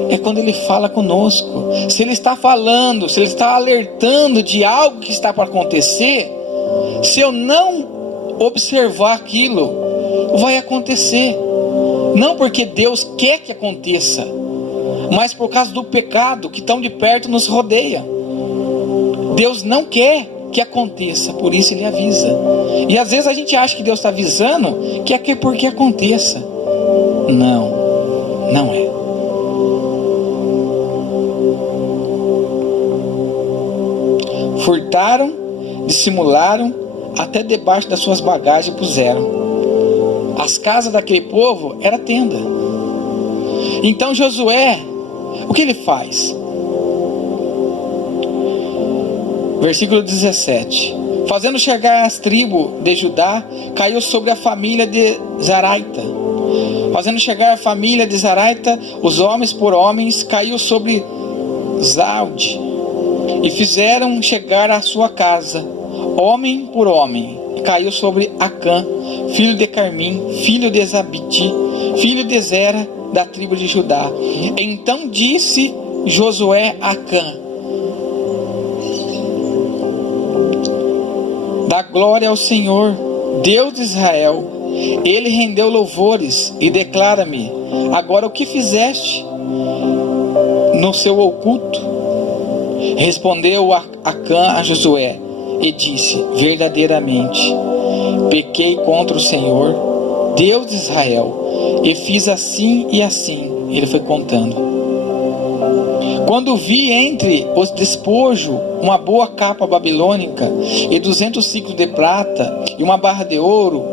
é quando Ele fala conosco. Se Ele está falando, se Ele está alertando de algo que está para acontecer, se eu não observar aquilo, vai acontecer. Não porque Deus quer que aconteça, mas por causa do pecado que tão de perto nos rodeia. Deus não quer que aconteça, por isso Ele avisa. E às vezes a gente acha que Deus está avisando que é porque aconteça. Não, não é. Furtaram, dissimularam, até debaixo das suas bagagens puseram. As casas daquele povo era tenda. Então Josué, o que ele faz? Versículo 17: fazendo chegar as tribos de Judá, caiu sobre a família de Zaraita. Fazendo chegar a família de Zaraita, os homens por homens, caiu sobre Zalde. E fizeram chegar a sua casa, homem por homem, e caiu sobre Acã, filho de Carmim, filho de Zabiti, filho de Zera, da tribo de Judá. Então disse Josué a Acã: dá glória ao Senhor, Deus de Israel. Ele rendeu louvores e declara-me agora o que fizeste no seu oculto. Respondeu Acã a Josué e disse: verdadeiramente pequei contra o Senhor, Deus de Israel, e fiz assim e assim. Ele foi contando. Quando vi entre os despojos uma boa capa babilônica e 200 ciclos de prata e uma barra de ouro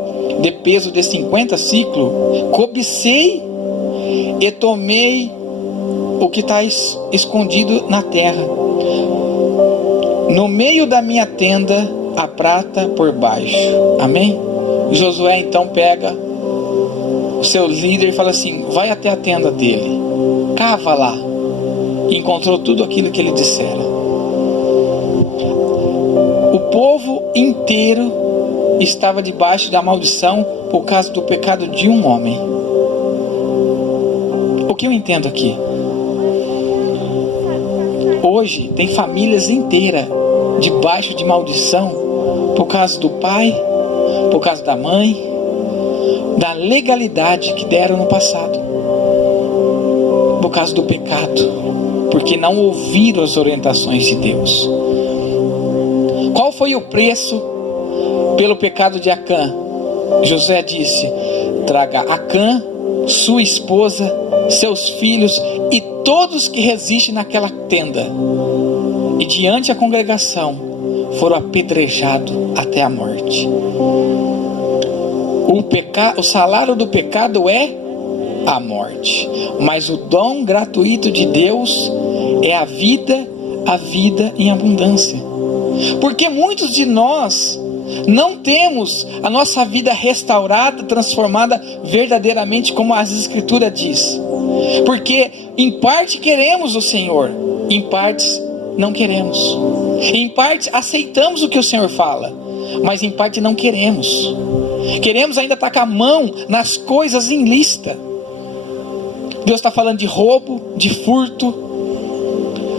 de peso de 50 ciclos, cobicei e tomei o que está escondido na terra. No meio da minha tenda, a prata por baixo. Amém? Josué então pega o seu líder e fala assim: vai até a tenda dele, cava lá. E encontrou tudo aquilo que ele dissera. O povo inteiro estava debaixo da maldição por causa do pecado de um homem. O que eu entendo aqui? Hoje tem famílias inteiras debaixo de maldição por causa do pai, por causa da mãe, da legalidade que deram no passado, por causa do pecado, porque não ouviram as orientações de Deus. Qual foi o preço pelo pecado de Acã? José disse: traga Acã, sua esposa, seus filhos e todos que resistem naquela tenda. E diante da congregação foram apedrejados até a morte. O salário do pecado é a morte, mas o dom gratuito de Deus é a vida em abundância. Porque muitos de nós não temos a nossa vida restaurada, transformada verdadeiramente, como as Escrituras diz. Porque em parte queremos o Senhor, em partes não queremos. Em parte aceitamos o que o Senhor fala, mas em parte não queremos. Queremos ainda estar com a mão nas coisas ilícitas. Deus está falando de roubo, de furto.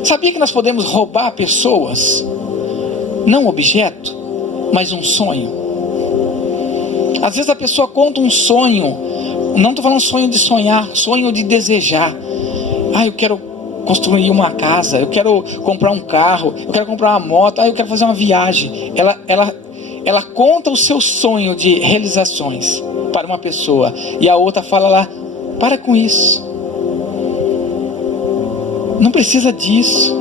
Sabia que nós podemos roubar pessoas? Não objeto, mas um sonho. Às vezes a pessoa conta um sonho. Não estou falando sonho de sonhar, sonho de desejar. Eu quero construir uma casa, eu quero comprar um carro, eu quero comprar uma moto, eu quero fazer uma viagem. Ela conta o seu sonho de realizações para uma pessoa, e a outra fala lá: para com isso, não precisa disso.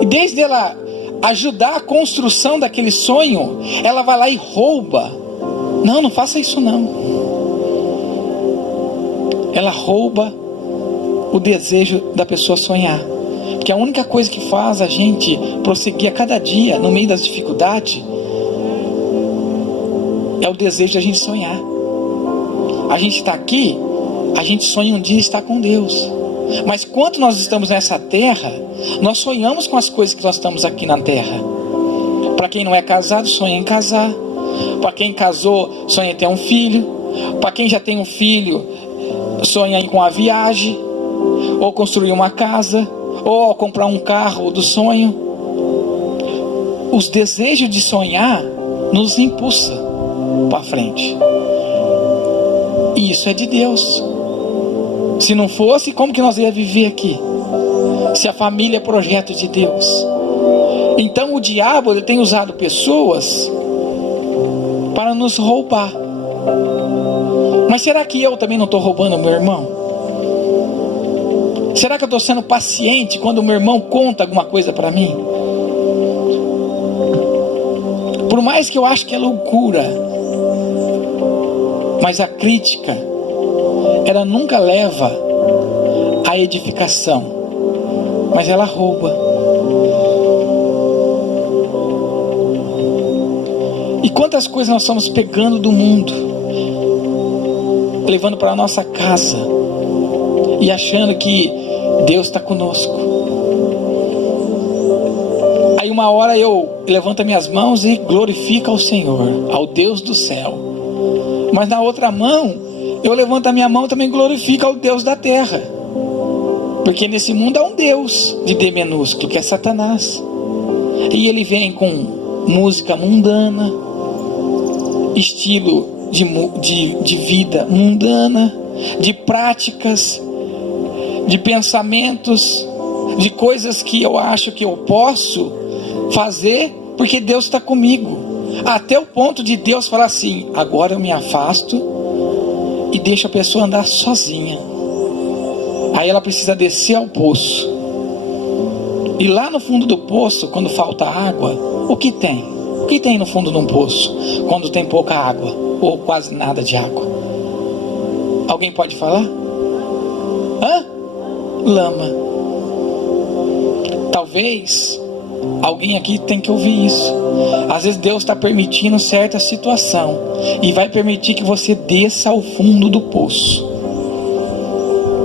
E desde ela ajudar a construção daquele sonho, ela vai lá e rouba. Não faça isso não. Ela rouba o desejo da pessoa sonhar, porque a única coisa que faz a gente prosseguir a cada dia no meio das dificuldades é o desejo de a gente sonhar. A gente está aqui, a gente sonha um dia estar com Deus, mas quando nós estamos nessa terra, nós sonhamos com as coisas que nós estamos aqui na terra. Para quem não é casado, sonha em casar. Para quem casou, sonha em ter um filho. Para quem já tem um filho, sonha em com a viagem, ou construir uma casa, ou comprar um carro do sonho. Os desejos de sonhar nos impulsa para frente, e isso é de Deus. Se não fosse, como que nós ia viver aqui? Se a família é projeto de Deus. Então o diabo, ele tem usado pessoas para nos roubar. Mas será que eu também não estou roubando o meu irmão? Será que eu estou sendo paciente quando o meu irmão conta alguma coisa para mim? Por mais que eu acho que é loucura, mas a crítica, ela nunca leva à edificação, mas ela rouba. E quantas coisas nós estamos pegando do mundo, levando para a nossa casa, e achando que Deus está conosco. Aí uma hora eu levanto minhas mãos e glorifico ao Senhor, ao Deus do céu. Mas na outra mão, eu levanto a minha mão e também glorifico ao Deus da terra. Porque nesse mundo há um Deus de D minúsculo, que é Satanás. E ele vem com música mundana, estilo de vida mundana, de práticas, de pensamentos, de coisas que eu acho que eu posso fazer porque Deus está comigo. Até o ponto de Deus falar assim: agora eu me afasto e deixo a pessoa andar sozinha. Aí ela precisa descer ao poço. E lá no fundo do poço, quando falta água, o que tem? O que tem no fundo de um poço quando tem pouca água ou quase nada de água? Alguém pode falar? Lama. Talvez alguém aqui tem que ouvir isso. Às vezes Deus está permitindo certa situação e vai permitir que você desça ao fundo do poço,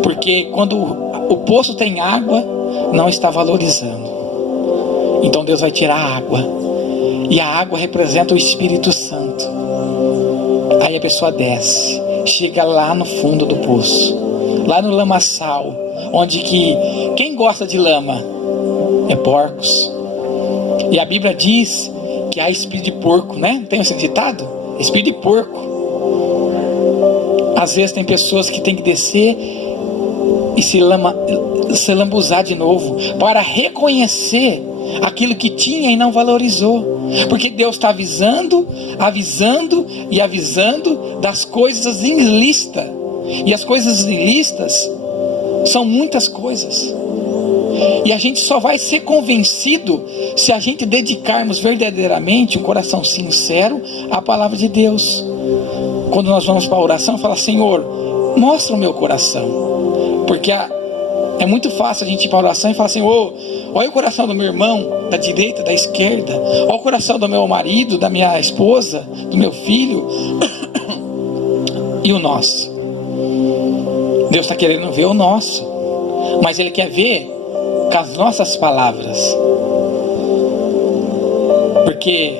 porque quando o poço tem água, não está valorizando. Então Deus vai tirar a água, e a água representa o Espírito Santo. Aí a pessoa desce, chega lá no fundo do poço, lá no lamaçal, onde que quem gosta de lama é porcos. E a Bíblia diz que há espírito de porco, né? Tem esse ditado? Espírito de porco. Às vezes tem pessoas que tem que descer e se lambuzar de novo para reconhecer aquilo que tinha e não valorizou, porque Deus está avisando e avisando das coisas ilícitas, e as coisas ilícitas são muitas coisas, e a gente só vai ser convencido se a gente dedicarmos verdadeiramente um coração sincero à palavra de Deus. Quando nós vamos para a oração, fala: Senhor, mostra o meu coração, porque é muito fácil a gente ir para a oração e falar assim: olha o coração do meu irmão, da direita, da esquerda, olha o coração do meu marido, da minha esposa, do meu filho, e o nosso. Deus está querendo ver o nosso, mas Ele quer ver com as nossas palavras, porque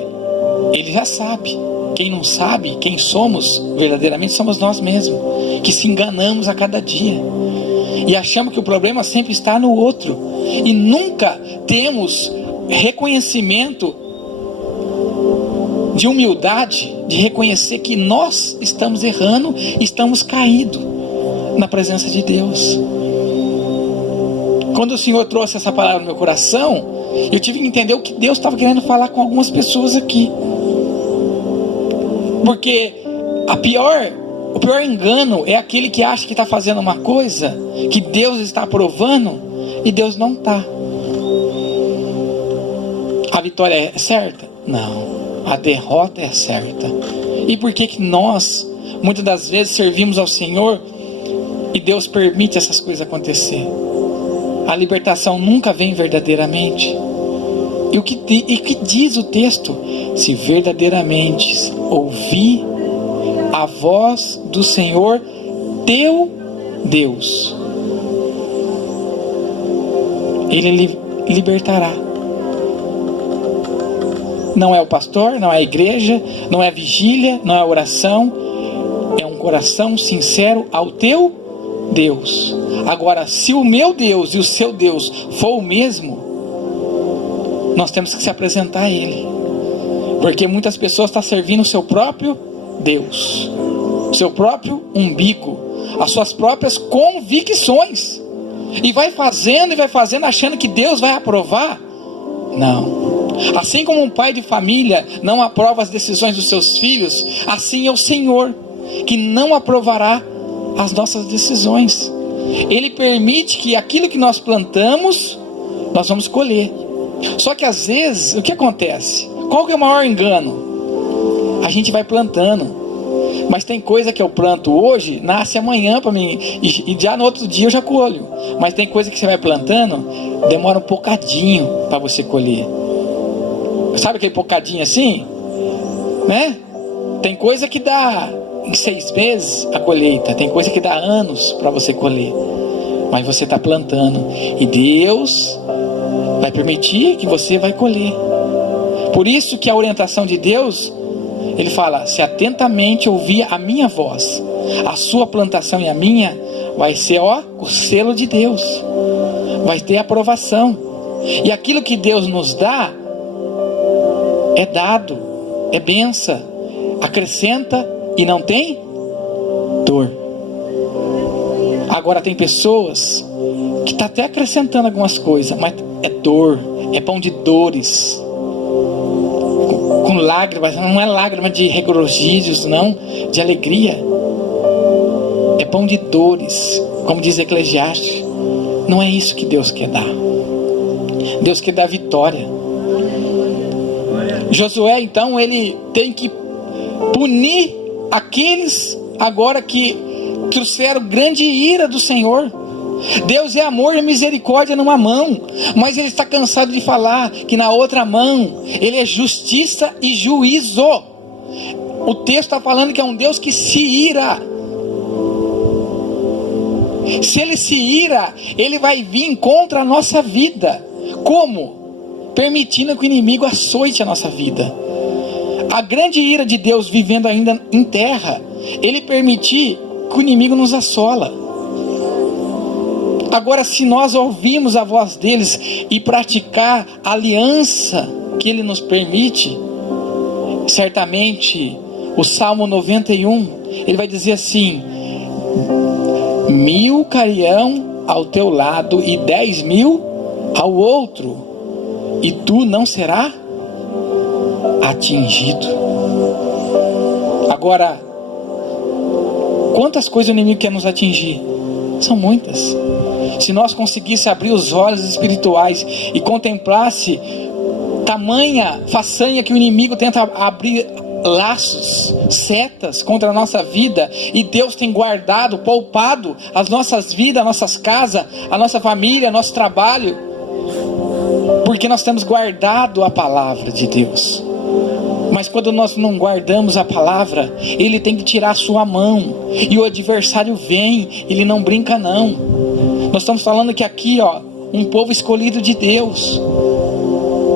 Ele já sabe. Quem não sabe quem somos verdadeiramente somos nós mesmos, que se enganamos a cada dia e achamos que o problema sempre está no outro, e nunca temos reconhecimento de humildade, de reconhecer que nós estamos errando, estamos caídos na presença de Deus. Quando o Senhor trouxe essa palavra no meu coração, eu tive que entender o que Deus estava querendo falar com algumas pessoas aqui, porque o pior engano é aquele que acha que está fazendo uma coisa que Deus está aprovando e Deus não está. A vitória é certa? Não, a derrota é certa. E por que nós muitas das vezes servimos ao Senhor e Deus permite essas coisas acontecer? A libertação nunca vem verdadeiramente. E o que diz o texto? Se verdadeiramente ouvir a voz do Senhor teu Deus, Ele libertará. Não é o pastor, não é a igreja, não é a vigília, não é a oração, é um coração sincero ao teu Deus. Agora, se o meu Deus e o seu Deus for o mesmo, nós temos que se apresentar a Ele, porque muitas pessoas estão servindo o seu próprio Deus, o seu próprio umbigo, as suas próprias convicções, e vai fazendo achando que Deus vai aprovar. Não. Assim como um pai de família não aprova as decisões dos seus filhos, assim é o Senhor, que não aprovará as nossas decisões. Ele permite que aquilo que nós plantamos, nós vamos colher. Só que às vezes, o que acontece? Qual que é o maior engano? A gente vai plantando, mas tem coisa que eu planto hoje, nasce amanhã para mim, e já no outro dia eu já colho. Mas tem coisa que você vai plantando, demora um bocadinho para você colher. Sabe aquele bocadinho assim? Né? Tem coisa que dá em 6 meses a colheita, tem coisa que dá anos para você colher, mas você está plantando, e Deus vai permitir que você vai colher. Por isso que a orientação de Deus, Ele fala: se atentamente ouvir a minha voz, a sua plantação e a minha, vai ser o selo de Deus, vai ter aprovação. E aquilo que Deus nos dá é dado, é bênção, acrescenta e não tem dor. Agora tem pessoas que estão até acrescentando algumas coisas, mas é dor, é pão de dores, com lágrimas. Não é lágrima de regozijo, não, de alegria. É pão de dores, como diz Eclesiastes. Não é isso que Deus quer dar. Deus quer dar vitória. Josué, então, ele tem que punir aqueles agora que trouxeram grande ira do Senhor. Deus é amor e misericórdia numa mão, mas Ele está cansado de falar que na outra mão Ele é justiça e juízo. O texto está falando que é um Deus que se ira. Se Ele se ira, Ele vai vir contra a nossa vida. Como? Permitindo que o inimigo açoite a nossa vida. A grande ira de Deus vivendo ainda em terra, Ele permitir que o inimigo nos assola. Agora, se nós ouvirmos a voz deles e praticar a aliança que Ele nos permite, certamente o Salmo 91, ele vai dizer assim: 1000 cairão ao teu lado e 10.000 ao outro, e tu não será atingido. Agora, quantas coisas o inimigo quer nos atingir? São muitas. Se nós conseguíssemos abrir os olhos espirituais e contemplasse tamanha façanha que o inimigo tenta abrir laços, setas contra a nossa vida, e Deus tem guardado, poupado as nossas vidas, nossas casas, a nossa família, nosso trabalho, porque nós temos guardado a palavra de Deus. Mas quando nós não guardamos a palavra, ele tem que tirar a sua mão, e o adversário vem, ele não brinca não. Nós estamos falando que aqui, um povo escolhido de Deus,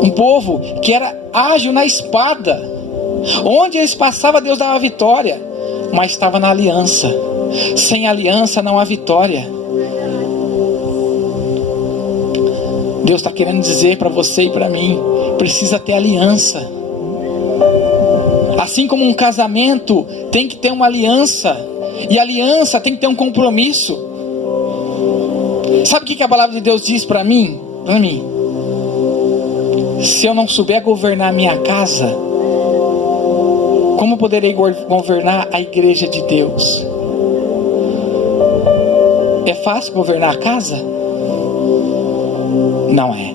um povo que era ágil na espada, onde eles passavam Deus dava vitória, mas estava na aliança. Sem aliança não há vitória. Deus está querendo dizer para você e para mim, precisa ter aliança. Assim como um casamento tem que ter uma aliança, e aliança tem que ter um compromisso. Sabe o que a palavra de Deus diz para mim? Se eu não souber governar a minha casa, como poderei governar a igreja de Deus? É fácil governar a casa? Não é.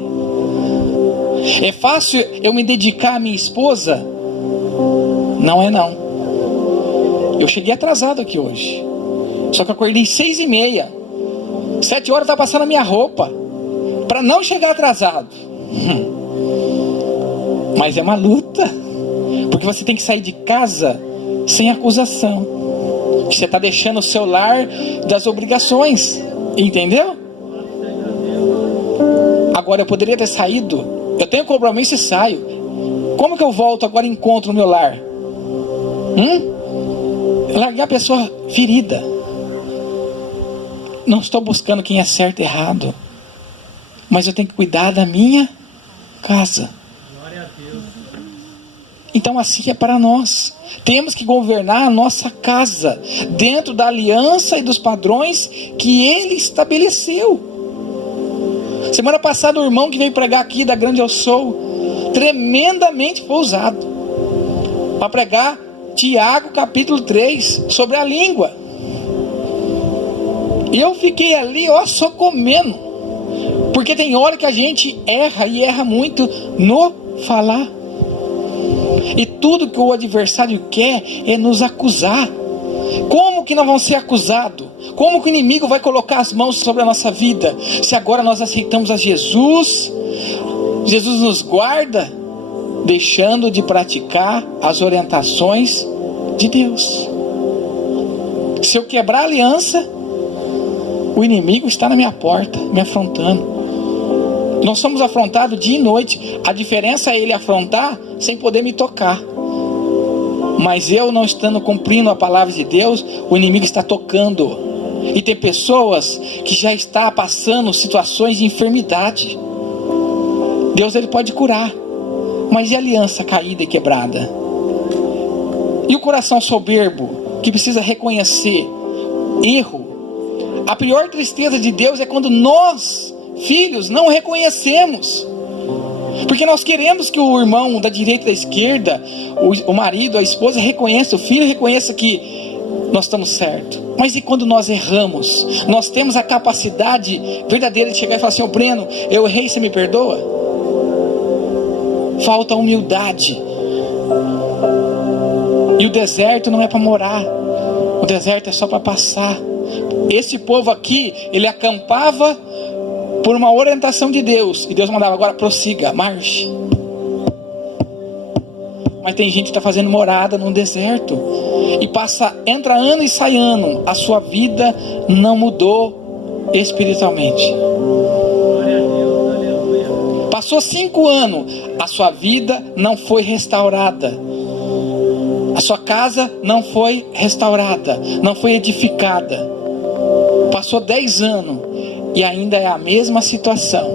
É fácil eu me dedicar à minha esposa? Não é não. Eu cheguei atrasado aqui hoje, só que eu acordei 6h30, 7 horas tá passando a minha roupa, para não chegar atrasado. Mas é uma luta, porque você tem que sair de casa sem acusação. Você está deixando o seu lar das obrigações, entendeu? Agora eu poderia ter saído, eu tenho compromisso e saio. Como que eu volto agora e encontro o meu lar? Eu larguei a pessoa ferida. Não estou buscando quem é certo e errado, mas eu tenho que cuidar da minha casa. Então assim é para nós. Temos que governar a nossa casa dentro da aliança e dos padrões que Ele estabeleceu. Semana passada o irmão que veio pregar aqui da Grande Eu Sou, tremendamente foi usado para pregar Tiago capítulo 3 sobre a língua. E eu fiquei ali só comendo, porque tem hora que a gente erra, e erra muito no falar. E tudo que o adversário quer é nos acusar. Como que nós vamos ser acusados? Como que o inimigo vai colocar as mãos sobre a nossa vida? Se agora nós aceitamos a Jesus, Jesus nos guarda, deixando de praticar as orientações de Deus. Se eu quebrar a aliança, o inimigo está na minha porta, me afrontando. Nós somos afrontados dia e noite. A diferença é ele afrontar sem poder me tocar. Mas eu não estando cumprindo a palavra de Deus, o inimigo está tocando. E tem pessoas que já estão passando situações de enfermidade. Deus ele pode curar, mas e a aliança caída e quebrada? E o coração soberbo que precisa reconhecer erro? A pior tristeza de Deus é quando nós, filhos, não reconhecemos. Porque nós queremos que o irmão da direita e da esquerda, o marido, a esposa reconheça, o filho reconheça que nós estamos certos. Mas e quando nós erramos? Nós temos a capacidade verdadeira de chegar e falar assim: Breno, eu errei, você me perdoa? Falta humildade. E o deserto não é para morar, o deserto é só para passar. Esse povo aqui, ele acampava por uma orientação de Deus, e Deus mandava: agora prossiga, marche. Mas tem gente que está fazendo morada no deserto, e entra ano e sai ano, a sua vida não mudou espiritualmente. Passou 5 anos, a sua vida não foi restaurada, a sua casa não foi restaurada, não foi edificada. Passou 10 anos e ainda é a mesma situação.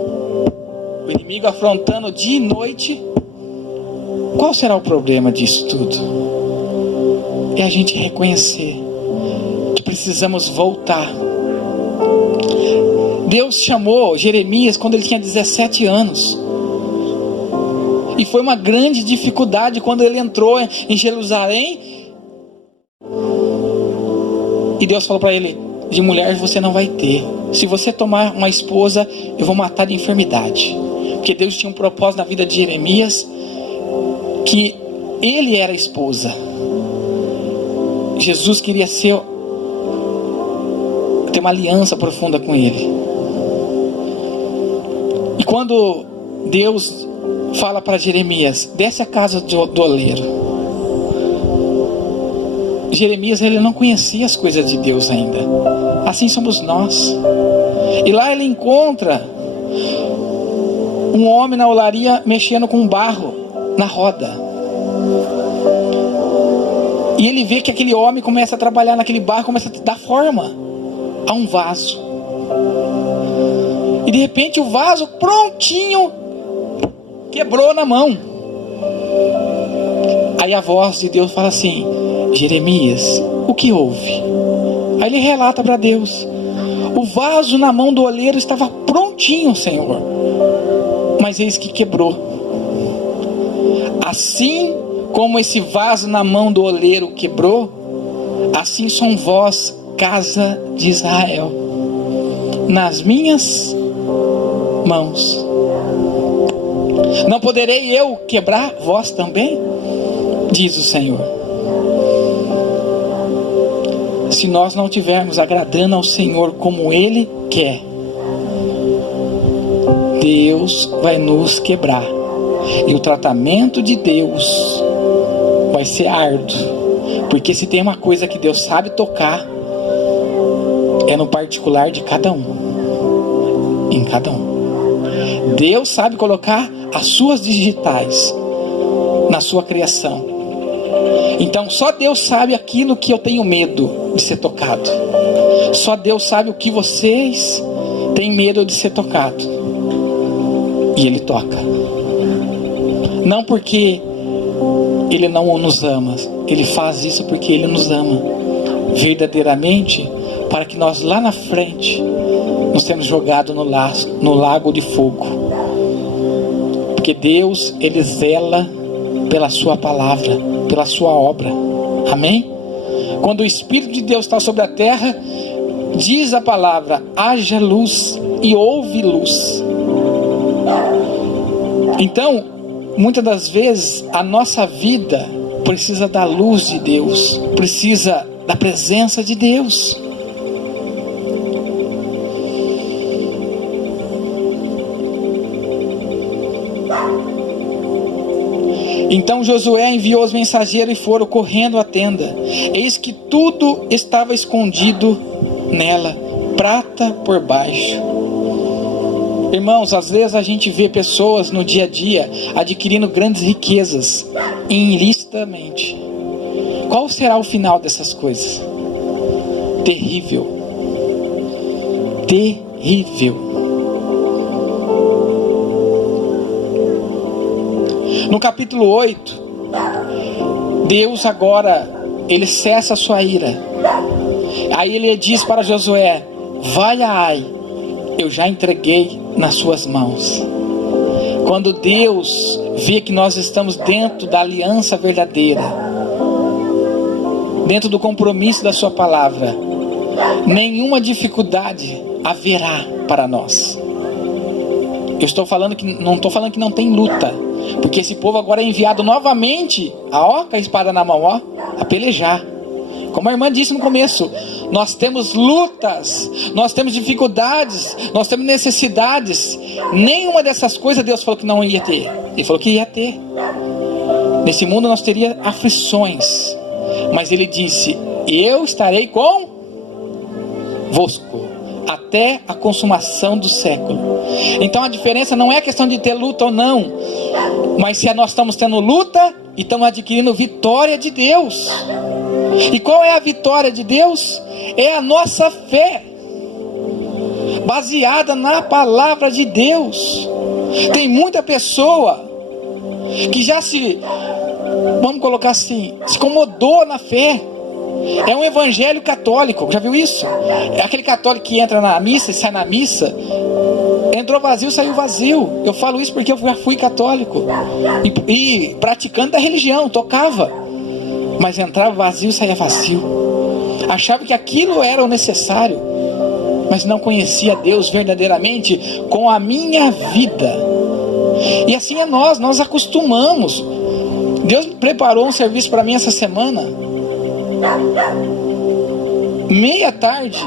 O inimigo afrontando dia e noite. Qual será o problema disso tudo? É a gente reconhecer que precisamos voltar. Deus chamou Jeremias quando ele tinha 17 anos. E foi uma grande dificuldade quando ele entrou em Jerusalém. E Deus falou para ele: de mulher você não vai ter. Se você tomar uma esposa, eu vou matar de enfermidade. Porque Deus tinha um propósito na vida de Jeremias, que ele era a esposa. Jesus queria ter uma aliança profunda com ele. E quando Deus fala para Jeremias: desce a casa do oleiro. Jeremias, ele não conhecia as coisas de Deus ainda. Assim somos nós. E lá ele encontra um homem na olaria mexendo com barro na roda. E ele vê que aquele homem começa a trabalhar naquele barro, começa a dar forma a um vaso. E de repente o vaso prontinho quebrou na mão. Aí a voz de Deus fala assim: Jeremias, o que houve? Aí ele relata para Deus: o vaso na mão do oleiro estava prontinho, Senhor, mas eis que quebrou. Assim como esse vaso na mão do oleiro quebrou, assim são vós, casa de Israel, nas minhas mãos. Não poderei eu quebrar vós também? Diz o Senhor. Se nós não estivermos agradando ao Senhor como Ele quer, Deus vai nos quebrar. E o tratamento de Deus vai ser árduo. Porque se tem uma coisa que Deus sabe tocar, é no particular de cada um. Em cada um. Deus sabe colocar as suas digitais na sua criação. Então só Deus sabe aquilo que eu tenho medo de ser tocado. Só Deus sabe o que vocês têm medo de ser tocado. E Ele toca. Não porque Ele não nos ama. Ele faz isso porque Ele nos ama verdadeiramente, para que nós lá na frente nos temos jogado no lago de fogo. Porque Deus, Ele zela pela sua palavra, pela sua obra. Amém? Quando o Espírito de Deus está sobre a terra, diz a palavra: haja luz, e houve luz. Então, muitas das vezes a nossa vida precisa da luz de Deus, precisa da presença de Deus. Então Josué enviou os mensageiros e foram correndo à tenda. Eis que tudo estava escondido nela, prata por baixo. Irmãos, às vezes a gente vê pessoas no dia a dia adquirindo grandes riquezas ilicitamente. Qual será o final dessas coisas? Terrível. Terrível. No capítulo 8, Deus agora, Ele cessa a sua ira. Aí Ele diz para Josué: vai a Ai, eu já entreguei nas suas mãos. Quando Deus vê que nós estamos dentro da aliança verdadeira, dentro do compromisso da sua palavra, nenhuma dificuldade haverá para nós. Eu estou falando que não estou falando que não tem luta, porque esse povo agora é enviado novamente com a espada na mão, a pelejar. Como a irmã disse no começo, nós temos lutas, nós temos dificuldades, nós temos necessidades. Nenhuma dessas coisas Deus falou que não ia ter. Ele falou que ia ter. Nesse mundo nós teríamos aflições, mas Ele disse: eu estarei convosco até a consumação do século. Então a diferença não é a questão de ter luta ou não, mas se nós estamos tendo luta e estamos adquirindo vitória de Deus. E qual é a vitória de Deus? É a nossa fé, baseada na palavra de Deus. Tem muita pessoa que já vamos colocar assim, se acomodou na fé. É um evangelho católico, já viu isso? É aquele católico que entra na missa e sai na missa. Entrou vazio, saiu vazio. Eu falo isso porque eu já fui católico e praticante da religião, tocava, mas entrava vazio, saía vazio. Achava que aquilo era o necessário, mas não conhecia Deus verdadeiramente com a minha vida. E assim é nós acostumamos. Deus preparou um serviço para mim essa semana. Meia tarde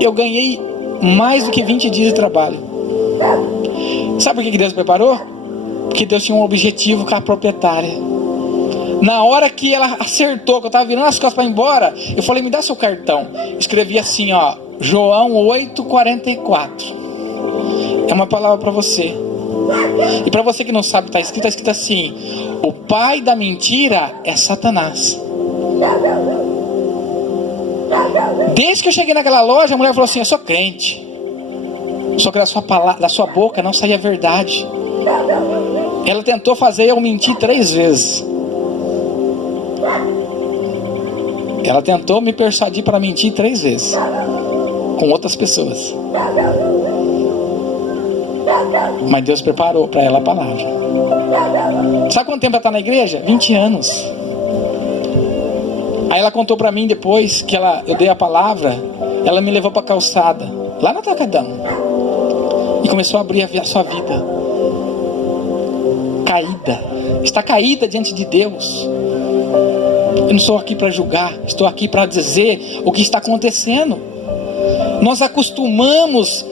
eu ganhei mais do que 20 dias de trabalho. Sabe por que Deus preparou? Porque Deus tinha um objetivo com a proprietária. Na hora que ela acertou, que eu estava virando as costas para ir embora, eu falei, me dá seu cartão. Escrevi assim, ó, João 8,44. É uma palavra para você. E para você que não sabe, está escrito assim: o pai da mentira é Satanás. Desde que eu cheguei naquela loja, a mulher falou assim: eu sou crente, só que da sua boca não saía a verdade. Ela tentou fazer eu mentir 3 vezes. Ela tentou me persuadir para mentir 3 vezes com outras pessoas. Mas Deus preparou para ela a palavra. Sabe quanto tempo ela está na igreja? 20 anos. Aí ela contou para mim depois que eu dei a palavra. Ela me levou para a calçada, lá no Atacadão, e começou a abrir a sua vida. Caída. Está caída diante de Deus. Eu não estou aqui para julgar, estou aqui para dizer o que está acontecendo. Nós acostumamos.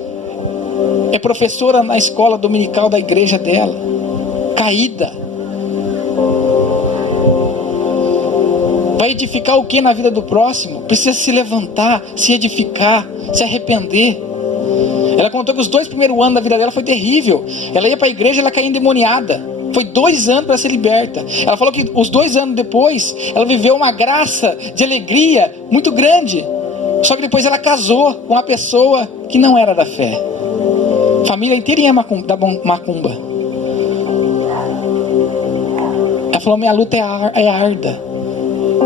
É professora na escola dominical da igreja dela, caída. Vai edificar o que na vida do próximo? Precisa se levantar, se edificar, se arrepender. Ela contou que os 2 primeiros anos da vida dela foi terrível. Ela ia para a igreja, ela caía endemoniada. Foi 2 anos para ser liberta. Ela falou que os 2 anos depois, ela viveu uma graça de alegria muito grande. Só que depois ela casou com uma pessoa que não era da fé. Família inteirinha da macumba. Ela falou: minha luta é arda,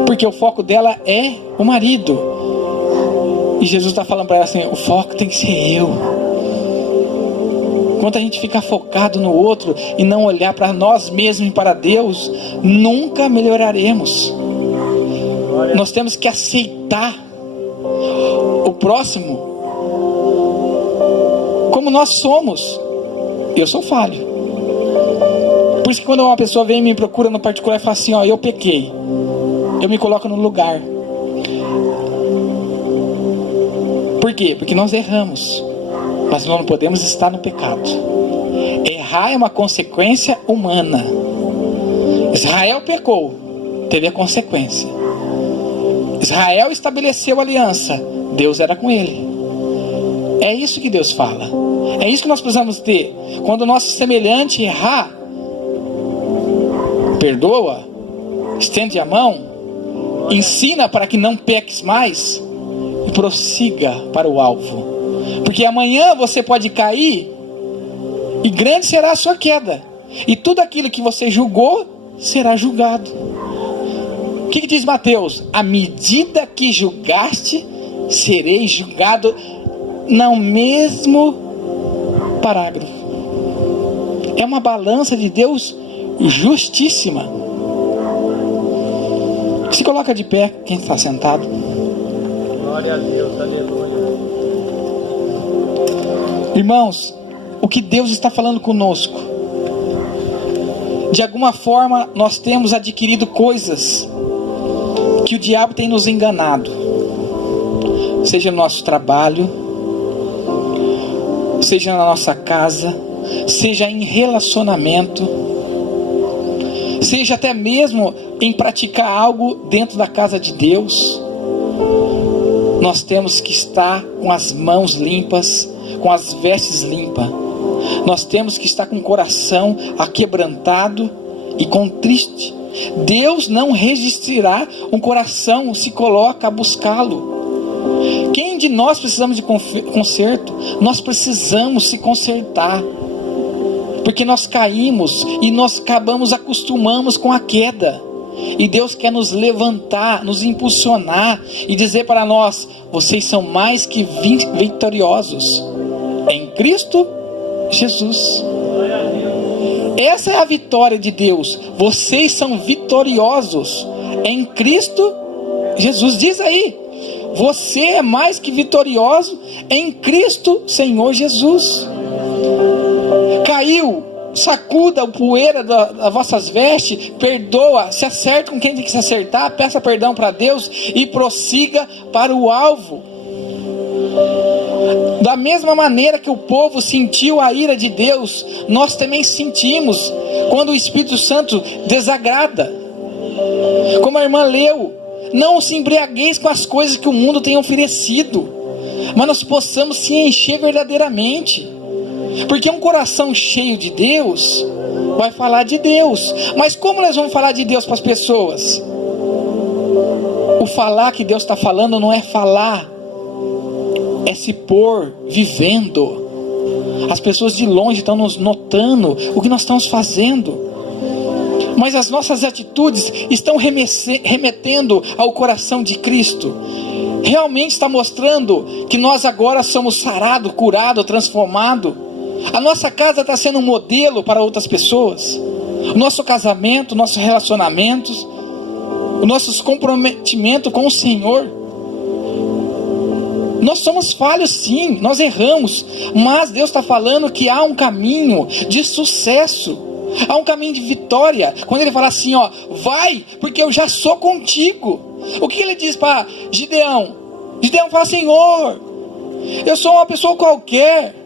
porque o foco dela é o marido. E Jesus está falando para ela assim: o foco tem que ser eu. Enquanto a gente ficar focado no outro e não olhar para nós mesmos e para Deus, nunca melhoraremos. Nós temos que aceitar o próximo como nós somos. Eu sou falho. Por isso que quando uma pessoa vem e me procura no particular e fala assim: ó, eu pequei, eu me coloco no lugar. Por quê? Porque nós erramos, mas nós não podemos estar no pecado. Errar é uma consequência humana. Israel pecou, teve a consequência. Israel estabeleceu aliança, Deus era com ele. É isso que Deus fala. É isso que nós precisamos ter. Quando o nosso semelhante errar, perdoa, estende a mão, ensina para que não peques mais e prossiga para o alvo. Porque amanhã você pode cair e grande será a sua queda. E tudo aquilo que você julgou será julgado. O que diz Mateus? À medida que julgaste, sereis julgado. No mesmo parágrafo. É uma balança de Deus justíssima. Se coloca de pé quem está sentado. Glória a Deus, aleluia. Irmãos, o que Deus está falando conosco? De alguma forma nós temos adquirido coisas que o diabo tem nos enganado. Seja no nosso trabalho, seja na nossa casa, seja em relacionamento, seja até mesmo em praticar algo dentro da casa de Deus. Nós temos que estar com as mãos limpas, com as vestes limpas. Nós temos que estar com o coração aquebrantado e contriste. Deus não resistirá um coração se coloca a buscá-lo. Quem de nós precisamos de conserto? Nós precisamos se consertar, porque nós caímos e nós acabamos acostumamos com a queda. E Deus quer nos levantar, nos impulsionar e dizer para nós: vocês são mais que vitoriosos em Cristo Jesus. Essa é a vitória de Deus. Vocês são vitoriosos em Cristo Jesus. Diz aí: você é mais que vitorioso em Cristo Senhor Jesus. Caiu, sacuda a poeira das vossas vestes, perdoa, se acerta com quem tem que se acertar, peça perdão para Deus e prossiga para o alvo. Da mesma maneira que o povo sentiu a ira de Deus, nós também sentimos quando o Espírito Santo desagrada. Como a irmã leu: não se embriagueis com as coisas que o mundo tem oferecido, mas nós possamos se encher verdadeiramente. Porque um coração cheio de Deus vai falar de Deus. Mas como nós vamos falar de Deus para as pessoas? O falar que Deus está falando não é falar, é se pôr vivendo. As pessoas de longe estão nos notando o que nós estamos fazendo, mas as nossas atitudes estão remetendo ao coração de Cristo. Realmente está mostrando que nós agora somos sarados, curados, transformados. A nossa casa está sendo um modelo para outras pessoas. O nosso casamento, nossos relacionamentos, os nossos comprometimentos com o Senhor. Nós somos falhos sim, nós erramos, mas Deus está falando que há um caminho de sucesso, há um caminho de vitória. Quando Ele fala assim, ó, vai, porque eu já sou contigo. O que Ele diz para Gideão? Gideão fala: Senhor, eu sou uma pessoa qualquer,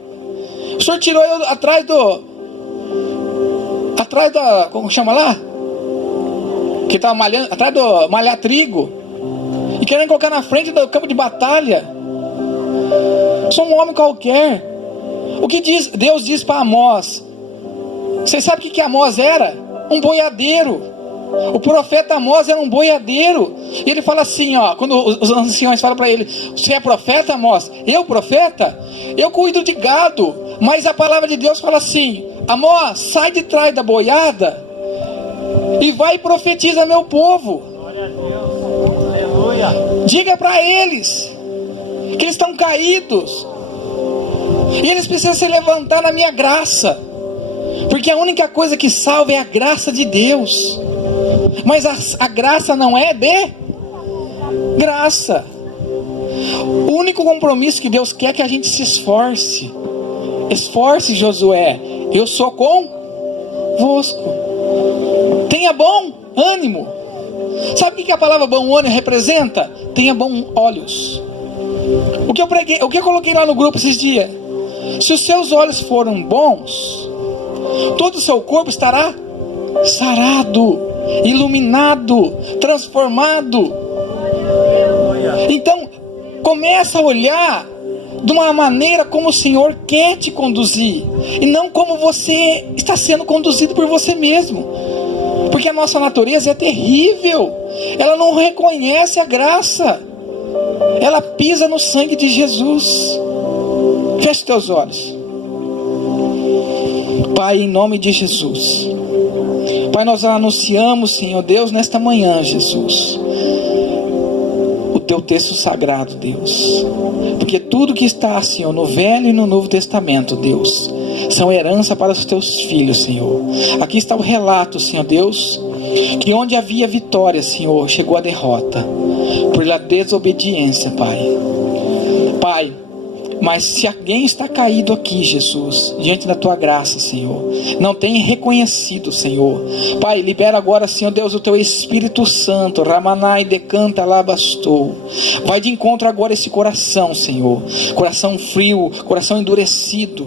o Senhor tirou eu atrás da, como chama lá? Que estava malhando, atrás do malhar trigo, e querendo colocar na frente do campo de batalha. Sou um homem qualquer. O que Deus diz para Amós? Vocês sabem o que Amós era? Um boiadeiro. O profeta Amós era um boiadeiro. E ele fala assim, ó, quando os anciões falam para ele: você é profeta, Amós? Eu profeta? Eu cuido de gado. Mas a palavra de Deus fala assim: Amós, sai de trás da boiada e vai e profetiza meu povo. Glória a Deus. Aleluia. Diga para eles que eles estão caídos e eles precisam se levantar na minha graça, porque a única coisa que salva é a graça de Deus. Mas a graça não é de graça. O único compromisso que Deus quer é que a gente se esforce. Esforce, Josué, eu sou convosco. Tenha bom ânimo. Sabe o que a palavra bom ânimo representa? Tenha bons olhos. O que eu coloquei lá no grupo esses dias? Se os seus olhos forem bons, todo o seu corpo estará sarado, iluminado, transformado. Então, começa a olhar de uma maneira como o Senhor quer te conduzir, e não como você está sendo conduzido por você mesmo. Porque a nossa natureza é terrível. Ela não reconhece a graça. Ela pisa no sangue de Jesus. Feche teus olhos. Pai, em nome de Jesus. Pai, nós anunciamos, Senhor Deus, nesta manhã, Jesus, o teu texto sagrado, Deus. Porque tudo que está, Senhor, no Velho e no Novo Testamento, Deus, são herança para os teus filhos, Senhor. Aqui está o relato, Senhor Deus, que onde havia vitória, Senhor, chegou a derrota por la desobediência, Pai. Pai, mas se alguém está caído aqui, Jesus, diante da tua graça, Senhor, não tem reconhecido, Senhor, Pai, libera agora, Senhor Deus, o teu Espírito Santo, Ramanai decanta labastou. Vai de encontro agora esse coração, Senhor, coração frio, coração endurecido,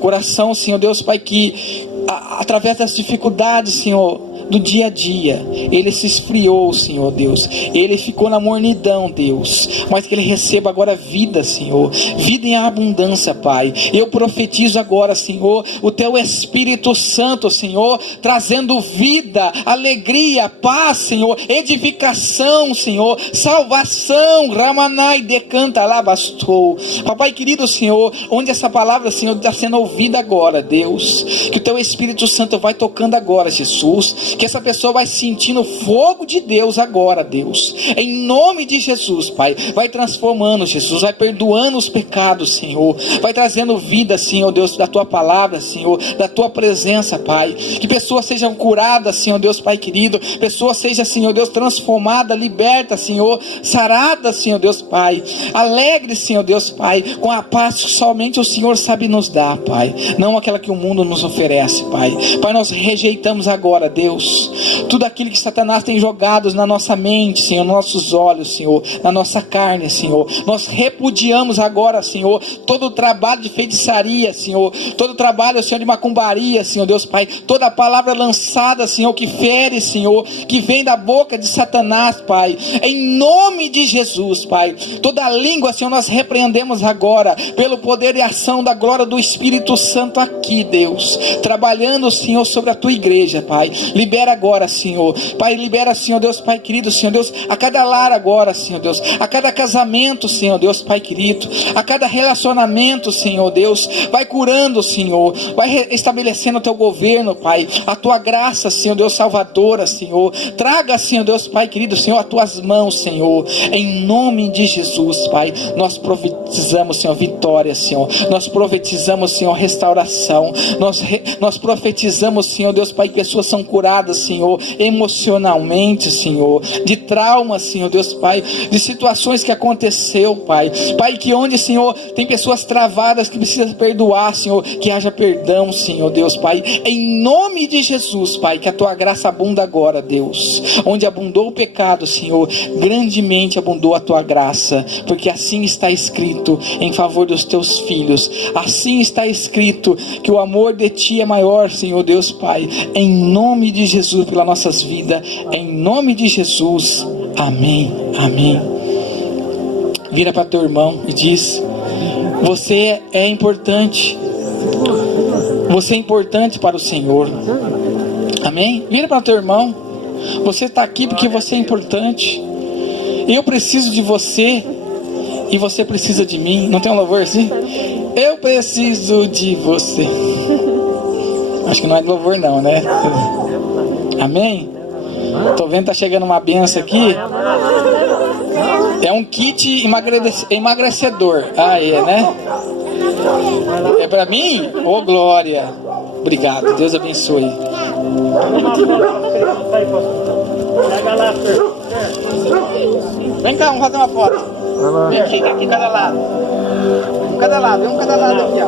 coração, Senhor Deus, Pai, que através das dificuldades, Senhor, do dia a dia, ele se esfriou, Senhor Deus, ele ficou na mornidão, Deus, mas que ele receba agora vida, Senhor, vida em abundância, Pai. Eu profetizo agora, Senhor, o teu Espírito Santo, Senhor, trazendo vida, alegria, paz, Senhor, edificação, Senhor, salvação. Ramanai decanta lá bastou. Papai querido, Senhor, onde essa palavra, Senhor, está sendo ouvida agora, Deus, que o teu Espírito Santo vai tocando agora, Jesus, Que essa pessoa vai sentindo o fogo de Deus agora, Deus. Em nome de Jesus, Pai. Vai transformando, Jesus. Vai perdoando os pecados, Senhor. Vai trazendo vida, Senhor Deus, da Tua palavra, Senhor. Da Tua presença, Pai. Que pessoas sejam curadas, Senhor Deus, Pai querido. Pessoas sejam, Senhor Deus, transformadas, libertas, Senhor. Saradas, Senhor Deus, Pai. Alegres, Senhor Deus, Pai. Com a paz que somente o Senhor sabe nos dar, Pai. Não aquela que o mundo nos oferece, Pai. Pai, nós rejeitamos agora, Deus, tudo aquilo que Satanás tem jogado na nossa mente, Senhor, nos nossos olhos, Senhor, na nossa carne, Senhor. Nós repudiamos agora, Senhor, todo o trabalho de feitiçaria, Senhor, todo o trabalho, Senhor, de macumbaria, Senhor Deus, Pai, toda a palavra lançada, Senhor, que fere, Senhor, que vem da boca de Satanás, Pai, em nome de Jesus, Pai. Toda a língua, Senhor, nós repreendemos agora, pelo poder e ação da glória do Espírito Santo aqui, Deus, trabalhando, Senhor, sobre a Tua igreja, Pai. Libera agora, Senhor, Pai, libera, Senhor Deus, Pai querido, Senhor Deus, a cada lar agora, Senhor Deus, a cada casamento, Senhor Deus, Pai querido, a cada relacionamento, Senhor Deus, vai curando, Senhor, vai estabelecendo o Teu governo, Pai, a Tua graça, Senhor Deus, salvadora, Senhor. Traga, Senhor Deus, Pai querido, Senhor, as Tuas mãos, Senhor, em nome de Jesus, Pai. Nós profetizamos, Senhor, vitória, Senhor. Nós profetizamos, Senhor, restauração. Nós profetizamos, Senhor Deus, Pai, que pessoas são curadas, Senhor, emocionalmente, Senhor, de traumas, Senhor Deus, Pai, de situações que aconteceu, Pai. Pai, que onde, Senhor, tem pessoas travadas que precisam perdoar, Senhor, que haja perdão, Senhor Deus, Pai. Em nome de Jesus, Pai, que a Tua graça abunda agora, Deus. Onde abundou o pecado, Senhor, grandemente abundou a Tua graça, porque assim está escrito em favor dos Teus filhos. Assim está escrito que o amor de Ti é maior, Senhor Deus, Pai. Em nome de Jesus, pelas nossas vidas, em nome de Jesus, amém, amém. Vira para teu irmão e diz: você é importante. Você é importante para o Senhor. Amém? Vira para teu irmão. Você está aqui porque você é importante. Eu preciso de você e você precisa de mim. Não tem um louvor assim? Eu preciso de você. Acho que não é de louvor não, né? Amém? Tô vendo que tá chegando uma benção aqui. É um kit emagrecedor. Ah, é, né? É pra mim? Ô, glória. Obrigado, Deus abençoe. Vem cá, vamos fazer uma foto. Vem aqui cada lado. Cada lado, vem cada lado aqui,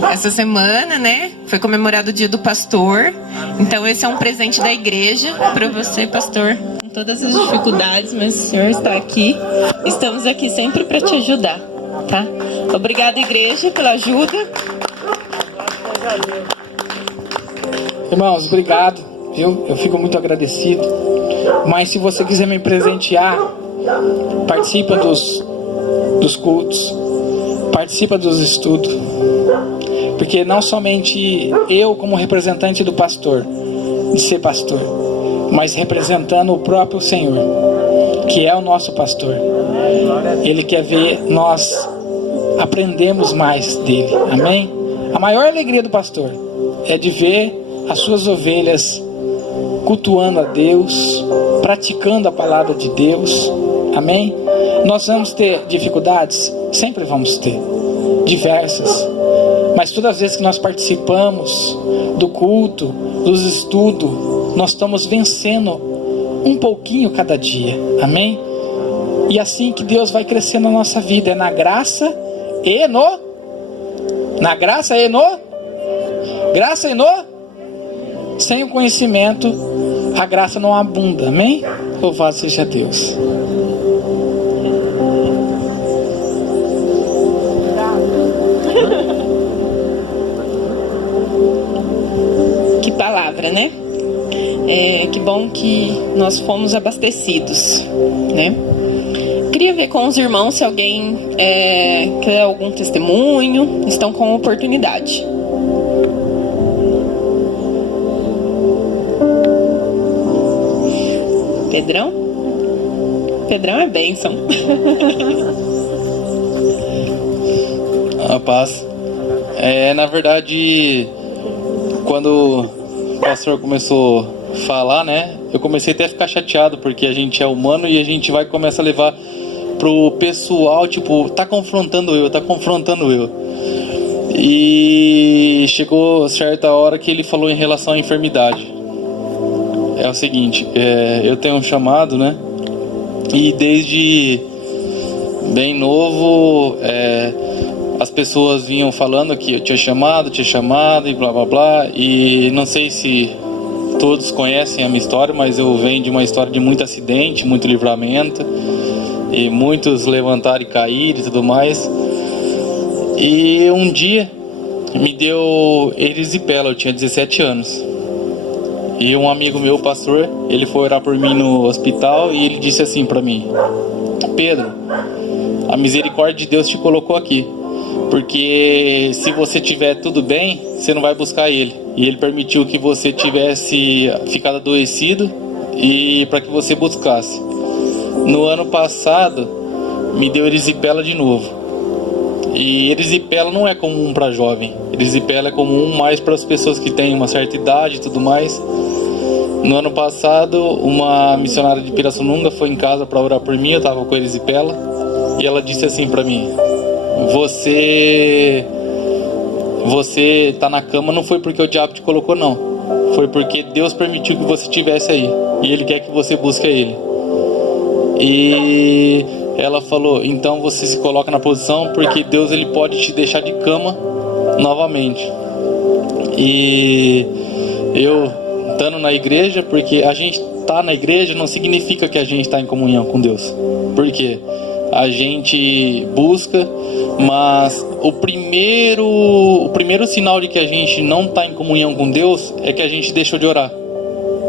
ó. Essa semana, né, foi comemorado o Dia do Pastor. Então esse é um presente da igreja para você, pastor. Com todas as dificuldades, mas o Senhor está aqui. Estamos aqui sempre para te ajudar, tá? Obrigada, igreja, pela ajuda. Irmãos, obrigado, viu? Eu fico muito agradecido. Mas se você quiser me presentear, participa dos cultos, participa dos estudos. Porque não somente eu, como representante do pastor, de ser pastor, mas representando o próprio Senhor, que é o nosso pastor. Ele quer ver nós aprendemos mais dele. Amém? A maior alegria do pastor é de ver as suas ovelhas cultuando a Deus, praticando a palavra de Deus. Amém? Nós vamos ter dificuldades? Sempre vamos ter. Diversas. Mas todas as vezes que nós participamos do culto, dos estudos, nós estamos vencendo um pouquinho cada dia. Amém? E assim que Deus vai crescendo na nossa vida, é na graça e no... Na graça e no... Graça e no... Sem o conhecimento, a graça não abunda. Amém? Louvado seja Deus. Que palavra, né? Que bom que nós fomos abastecidos, né? Queria ver com os irmãos se alguém quer algum testemunho. Estão com oportunidade. Pedrão? Pedrão é bênção. A paz. Na verdade, quando o pastor começou a falar, né? Eu comecei até a ficar chateado, porque a gente é humano e a gente vai começar a levar pro pessoal, tipo, tá confrontando eu. E chegou certa hora que ele falou em relação à enfermidade. É o seguinte, eu tenho um chamado, né? E desde bem novo, as pessoas vinham falando que eu tinha chamado e blá blá blá. E não sei se todos conhecem a minha história, mas eu venho de uma história de muito acidente, muito livramento, e muitos levantar e cair e tudo mais. E um dia me deu erisipela, eu tinha 17 anos. E um amigo meu, pastor, ele foi orar por mim no hospital e ele disse assim pra mim: Pedro, a misericórdia de Deus te colocou aqui, porque se você tiver tudo bem, você não vai buscar ele. E ele permitiu que você tivesse ficado adoecido e para que você buscasse. No ano passado, me deu erisipela de novo. E erisipela não é comum para jovem. Erisipela é comum mais para as pessoas que têm uma certa idade e tudo mais. No ano passado, uma missionária de Pirassununga foi em casa para orar por mim. Eu estava com erisipela e ela disse assim para mim: Você tá na cama não foi porque o diabo te colocou, não. Foi porque Deus permitiu que você estivesse aí. E Ele quer que você busque Ele. E ela falou: então você se coloca na posição, porque Deus ele pode te deixar de cama novamente. E eu estando na igreja, porque a gente tá na igreja não significa que a gente está em comunhão com Deus. Por quê? A gente busca, mas o primeiro sinal de que a gente não está em comunhão com Deus é que a gente deixou de orar.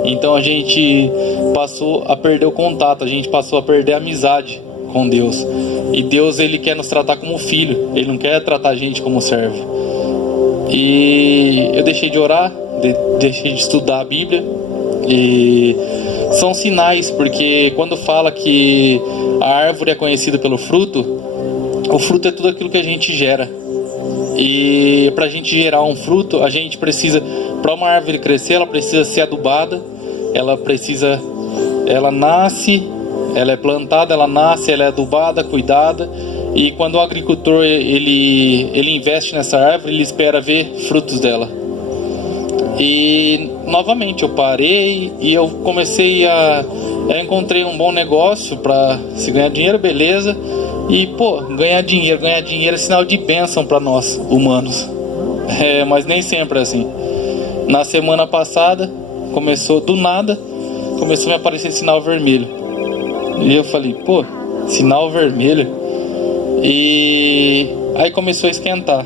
Então a gente passou a perder o contato, a gente passou a perder a amizade com Deus. E Deus ele quer nos tratar como filho, Ele não quer tratar a gente como servo. E eu deixei de orar, deixei de estudar a Bíblia. E são sinais, porque quando fala que a árvore é conhecida pelo fruto, o fruto é tudo aquilo que a gente gera. E para a gente gerar um fruto, a gente precisa, para uma árvore crescer, ela precisa ser adubada, ela nasce, ela é plantada, ela nasce, ela é adubada, cuidada. E quando o agricultor ele investe nessa árvore, ele espera ver frutos dela. E novamente eu parei e eu comecei eu encontrei um bom negócio para se ganhar dinheiro, beleza. E ganhar dinheiro é sinal de bênção para nós humanos. Mas nem sempre é assim. Na semana passada começou do nada, começou a me aparecer sinal vermelho. E eu falei, sinal vermelho. E aí começou a esquentar.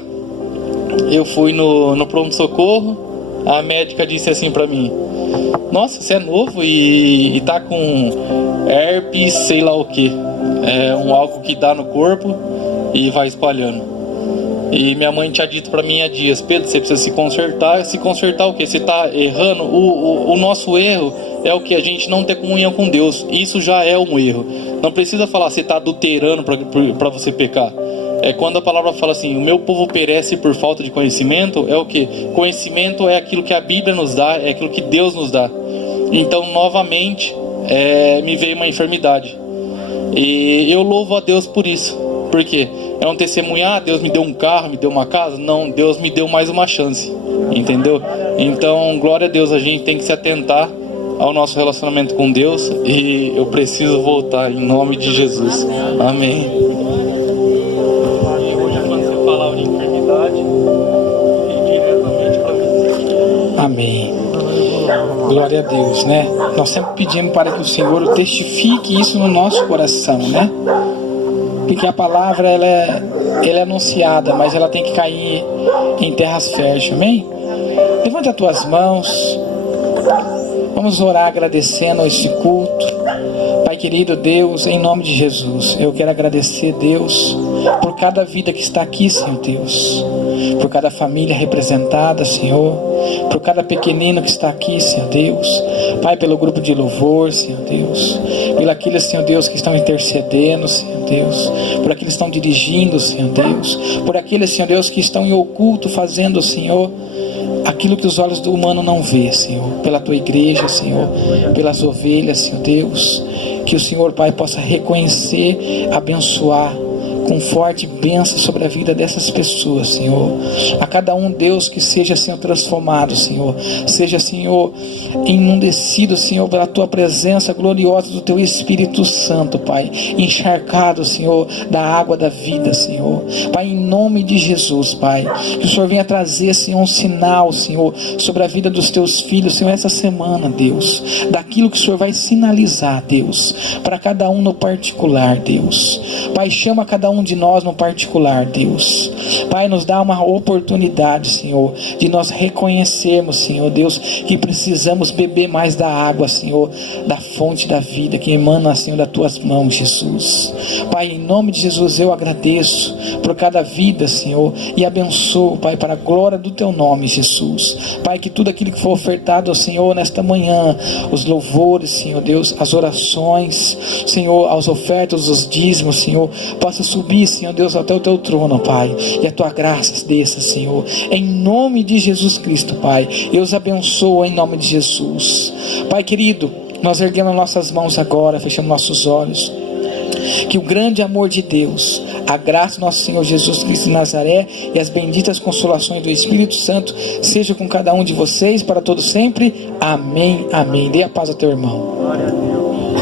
Eu fui no pronto-socorro. A médica disse assim pra mim: nossa, você é novo e tá com herpes, sei lá o que. É algo que dá no corpo e vai espalhando. E minha mãe tinha dito pra mim há dias: Pedro, você precisa se consertar. Se consertar o quê? Você tá errando. O nosso erro é o que? A gente não ter comunhão com Deus. Isso já é um erro. Não precisa falar você tá adulterando pra você pecar. É quando a palavra fala assim: o meu povo perece por falta de conhecimento. É o que? Conhecimento é aquilo que a Bíblia nos dá, é aquilo que Deus nos dá. Então novamente me veio uma enfermidade. E eu louvo a Deus por isso. Por quê? É um testemunhar, Deus me deu um carro, me deu uma casa. Não, Deus me deu mais uma chance. Entendeu? Então, glória a Deus, a gente tem que se atentar ao nosso relacionamento com Deus. E eu preciso voltar em nome de Jesus. Amém. Hoje quando você falar de enfermidade, diretamente para mim. Amém. Glória a Deus, né? Nós sempre pedimos para que o Senhor testifique isso no nosso coração, né? Porque a palavra ela é anunciada, mas ela tem que cair em terras férteis, amém? Levante as tuas mãos. Vamos orar agradecendo este culto. Pai querido Deus, em nome de Jesus, eu quero agradecer, Deus, por cada vida que está aqui, Senhor Deus, por cada família representada, Senhor, por cada pequenino que está aqui, Senhor Deus, Pai, pelo grupo de louvor, Senhor Deus, por aqueles, Senhor Deus, que estão intercedendo, Senhor Deus, por aqueles que estão dirigindo, Senhor Deus, por aqueles, Senhor Deus, que estão em oculto fazendo, Senhor, aquilo que os olhos do humano não vê, Senhor, pela tua igreja, Senhor, pelas ovelhas, Senhor Deus, que o Senhor, Pai, possa reconhecer, abençoar com forte bênção sobre a vida dessas pessoas, Senhor. A cada um, Deus, que seja, Senhor, transformado, Senhor. Seja, Senhor, emudecido, Senhor, pela Tua presença gloriosa do Teu Espírito Santo, Pai. Encharcado, Senhor, da água da vida, Senhor. Pai, em nome de Jesus, Pai. Que o Senhor venha trazer, Senhor, um sinal, Senhor, sobre a vida dos Teus filhos, Senhor, essa semana, Deus. Daquilo que o Senhor vai sinalizar, Deus, para cada um no particular, Deus. Pai, chama cada um de nós no particular, Deus. Pai, nos dá uma oportunidade, Senhor, de nós reconhecermos, Senhor Deus, que precisamos beber mais da água, Senhor, da fonte da vida que emana, Senhor, das Tuas mãos, Jesus. Pai, em nome de Jesus eu agradeço por cada vida, Senhor, e abençoo, Pai, para a glória do Teu nome, Jesus. Pai, que tudo aquilo que for ofertado ao Senhor nesta manhã, os louvores, Senhor Deus, as orações, Senhor, as ofertas, os dízimos, Senhor, possa subir, Senhor Deus, até o Teu trono, Pai, e a Tua graça desça, Senhor, em nome de Jesus Cristo, Pai. Eu os abençoo em nome de Jesus. Pai querido, nós erguemos nossas mãos agora, fechamos nossos olhos. Que o grande amor de Deus, a graça do nosso Senhor Jesus Cristo de Nazaré e as benditas consolações do Espírito Santo sejam com cada um de vocês para todos sempre. Amém, amém. Dê a paz ao teu irmão. Glória a Deus.